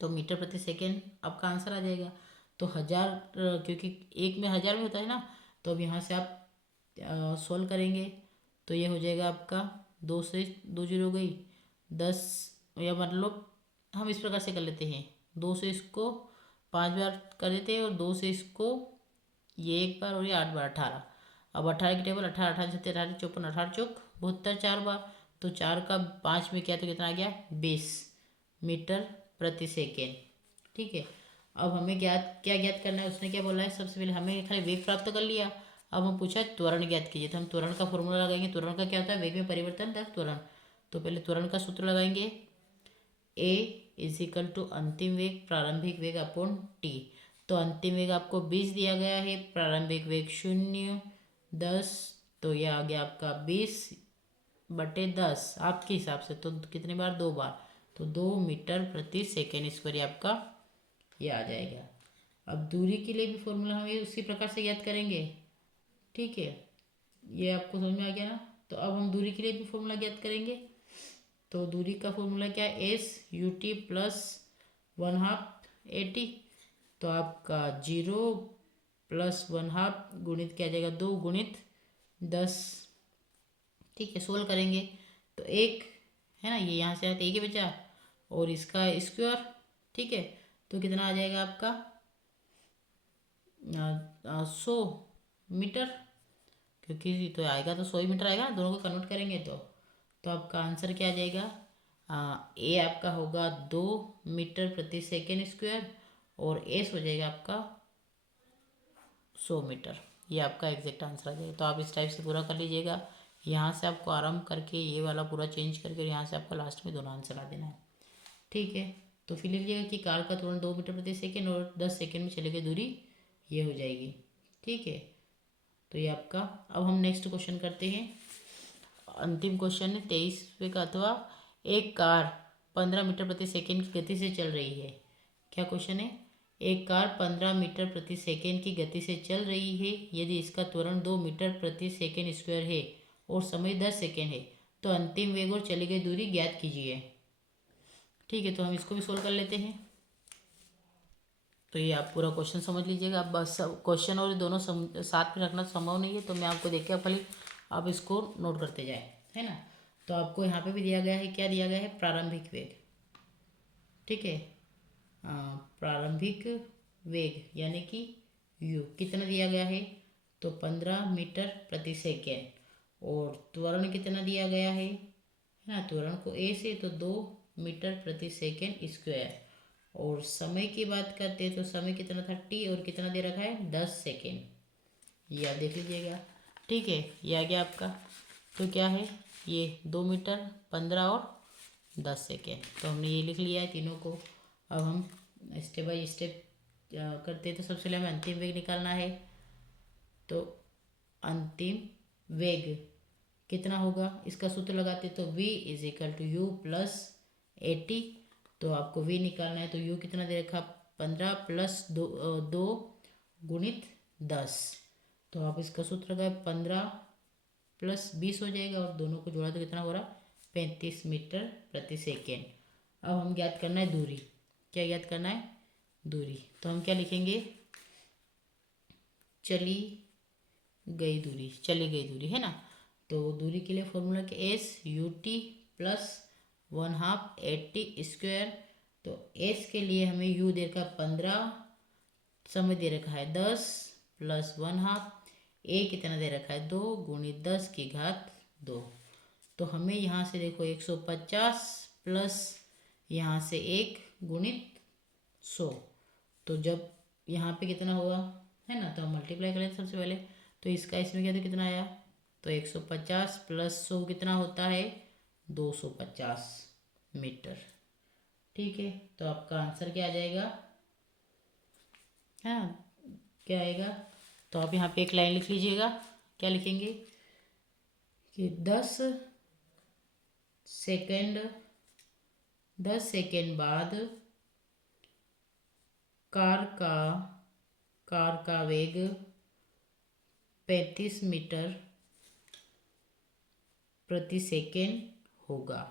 तो मीटर प्रति सेकेंड आपका आंसर आ जाएगा। तो 1000, क्योंकि एक में 1000 में होता है ना, तो अब यहाँ से आप सॉल्व करेंगे तो ये हो जाएगा आपका 2 से 2 जीरो गई 10, या मतलब हम इस प्रकार से कर लेते हैं, 2 से इसको 5 बार कर देते हैं और 2 से इसको ये एक बार और ये 8 बार 18। अब 18 की टेबल 18 18 छत्तीस 18 54 18 चौक 72 4 बार, तो 4 का 5 में क्या, तो कितना आ गया 20 मीटर प्रति सेकेंड। ठीक है, अब हमें क्या ज्ञात करना है, उसने क्या बोला है, सबसे पहले हमें खाली वेग प्राप्त कर लिया। अब हम पूछा त्वरण ज्ञात कीजिए, तो हम त्वरण का फॉर्मूला लगाएंगे। त्वरण का क्या होता है, वेग में परिवर्तन दर त्वरण। तो पहले त्वरण का सूत्र लगाएंगे, ए इज इक्वल टू अंतिम वेग प्रारंभिक वेग अपॉन टी। तो अंतिम वेग आपको 20 दिया गया है, प्रारंभिक वेग 0 10, तो यह आ गया आपका 20/10 आपके हिसाब से, तो कितने बार, 2 बार, तो 2 मीटर प्रति सेकेंड स्क्वायर आपका ये आ जाएगा। अब दूरी के लिए भी फॉर्मूला हम ये उसी प्रकार से याद करेंगे। ठीक है, ये आपको समझ में आ गया ना। तो अब हम दूरी के लिए भी फॉर्मूला याद करेंगे। तो दूरी का फॉर्मूला क्या है, S/UT प्लस 1/2 AT। तो आपका 0 प्लस 1/2 गुणित क्या आ जाएगा, 2 गुणित 10। ठीक है, सोल्व करेंगे तो एक है ना, ये यहाँ से आया तो एक ही बचा, और इसका स्क्वायर। ठीक है, तो कितना आ जाएगा आपका 100 मीटर, क्योंकि तो आएगा तो 100 ही मीटर आएगा, दोनों को कन्वर्ट करेंगे तो आपका आंसर क्या आ जाएगा, ए आपका होगा 2 मीटर प्रति सेकेंड स्क्वायर, और एस हो जाएगा आपका 100 मीटर। ये आपका एग्जैक्ट आंसर आ जाएगा। तो आप इस टाइप से पूरा कर लीजिएगा। यहाँ से आपको आरम्भ करके ये वाला पूरा चेंज करके, और यहाँ से आपको लास्ट में दोनों आंसर आ देना है। ठीक है, तो फिर लिख लीजिएगा कि कार का त्वरण 2 मीटर प्रति सेकेंड और 10 सेकेंड में चले गई दूरी ये हो जाएगी। ठीक है, तो ये आपका। अब हम नेक्स्ट क्वेश्चन करते हैं। अंतिम क्वेश्चन है 23वें का, अथवा एक कार 15 मीटर प्रति सेकेंड की गति से चल रही है। क्या क्वेश्चन है, एक कार 15 मीटर प्रति सेकेंड की गति से चल रही है, यदि इसका त्वरण 2 मीटर प्रति सेकेंड स्क्वायर है और समय 10 सेकेंड है, तो अंतिम वेग और चली गई दूरी ज्ञात कीजिए। ठीक है, तो हम इसको भी सोल्व कर लेते हैं। तो ये आप पूरा क्वेश्चन समझ लीजिएगा। आप बस क्वेश्चन और दोनों साथ में रखना संभव नहीं है, तो मैं आपको देख के खाली आप इसको नोट करते जाए, है ना। तो आपको यहाँ पे भी दिया गया है, क्या दिया गया है, प्रारंभिक वेग। ठीक है, प्रारंभिक वेग यानी कि u कितना दिया गया है, तो 15 मीटर प्रति सेकेंड, और त्वरण कितना दिया गया है ना, त्वरण को a से तो 2 मीटर प्रति सेकेंड स्क्वायर, और समय की बात करते हैं तो समय कितना था t, और कितना दे रखा है 10 सेकेंड। ये आप देख लीजिएगा। ठीक है, ये आ गया आपका। तो क्या है, ये 2 मीटर 15 और 10 सेकेंड, तो हमने ये लिख लिया है तीनों को। अब हम स्टेप बाय स्टेप करते हैं। तो सबसे पहले हमें अंतिम वेग निकालना है। तो अंतिम वेग कितना होगा, इसका सूत्र लगाते तो v is equal to u plus 80। तो आपको v निकालना है, तो u कितना दे रखा, 15 प्लस 2 गुणित 10। तो आप इसका सूत्र लगाए, 15 प्लस 20 हो जाएगा, और दोनों को जोड़ा तो कितना हो रहा, 35 मीटर प्रति सेकेंड। अब हम ज्ञात करना है दूरी। क्या ज्ञात करना है, दूरी। तो हम क्या लिखेंगे, चली गई दूरी है ना। तो दूरी के लिए फॉर्मूला के S/UT प्लस 1/2 स्क्वायर। तो S के लिए हमें U दे रखा 15, समय दे रखा है 10 प्लस 1/2, A कितना दे रखा है 2 गुणित 10 की घात 2। तो हमें यहाँ से देखो 150 प्लस यहाँ से 1 गुणित 100। तो जब यहाँ पे कितना होगा, है ना, तो हम मल्टीप्लाई करें सबसे पहले। तो इसका इसमें क्या, तो कितना आया, तो 150 प्लस 100 कितना होता है, 250 मीटर। ठीक है, तो आपका आंसर क्या आ जाएगा, है ना, क्या आएगा। तो आप यहाँ पे एक लाइन लिख लीजिएगा। क्या लिखेंगे कि 10 सेकेंड बाद कार का वेग 35 मीटर प्रति सेकेंड होगा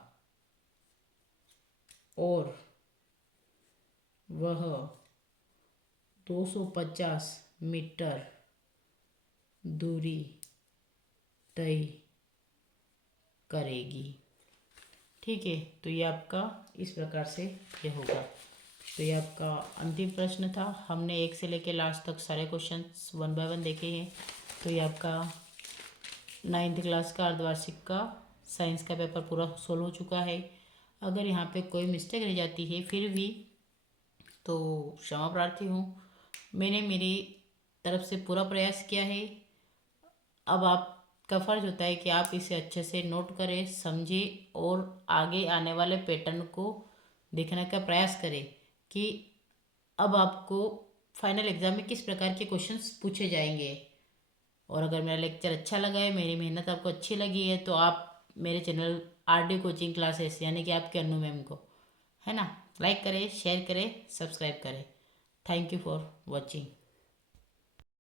और वह 250 मीटर दूरी तय करेगी। ठीक है, तो ये आपका इस प्रकार से ये होगा। तो ये आपका अंतिम प्रश्न था। हमने 1 से लेकर लास्ट तक सारे क्वेश्चंस 1 बाय 1 देखे हैं। तो ये आपका 9th क्लास का अर्धवार्षिक का साइंस का पेपर पूरा सोल्व हो चुका है। अगर यहाँ पे कोई मिस्टेक रह जाती है फिर भी तो क्षमा प्रार्थी हूँ। मैंने मेरी तरफ से पूरा प्रयास किया है। अब आपका फ़र्ज होता है कि आप इसे अच्छे से नोट करें, समझें और आगे आने वाले पैटर्न को देखने का प्रयास करें कि अब आपको फाइनल एग्ज़ाम में किस प्रकार के क्वेश्चंस पूछे जाएंगे। और अगर मेरा लेक्चर अच्छा लगा है, मेरी मेहनत आपको अच्छी लगी है, तो आप मेरे चैनल आरडी कोचिंग क्लासेस यानी कि आपके अनु मैम को, है ना, लाइक करें, शेयर करें, सब्सक्राइब करें। Thank you for watching.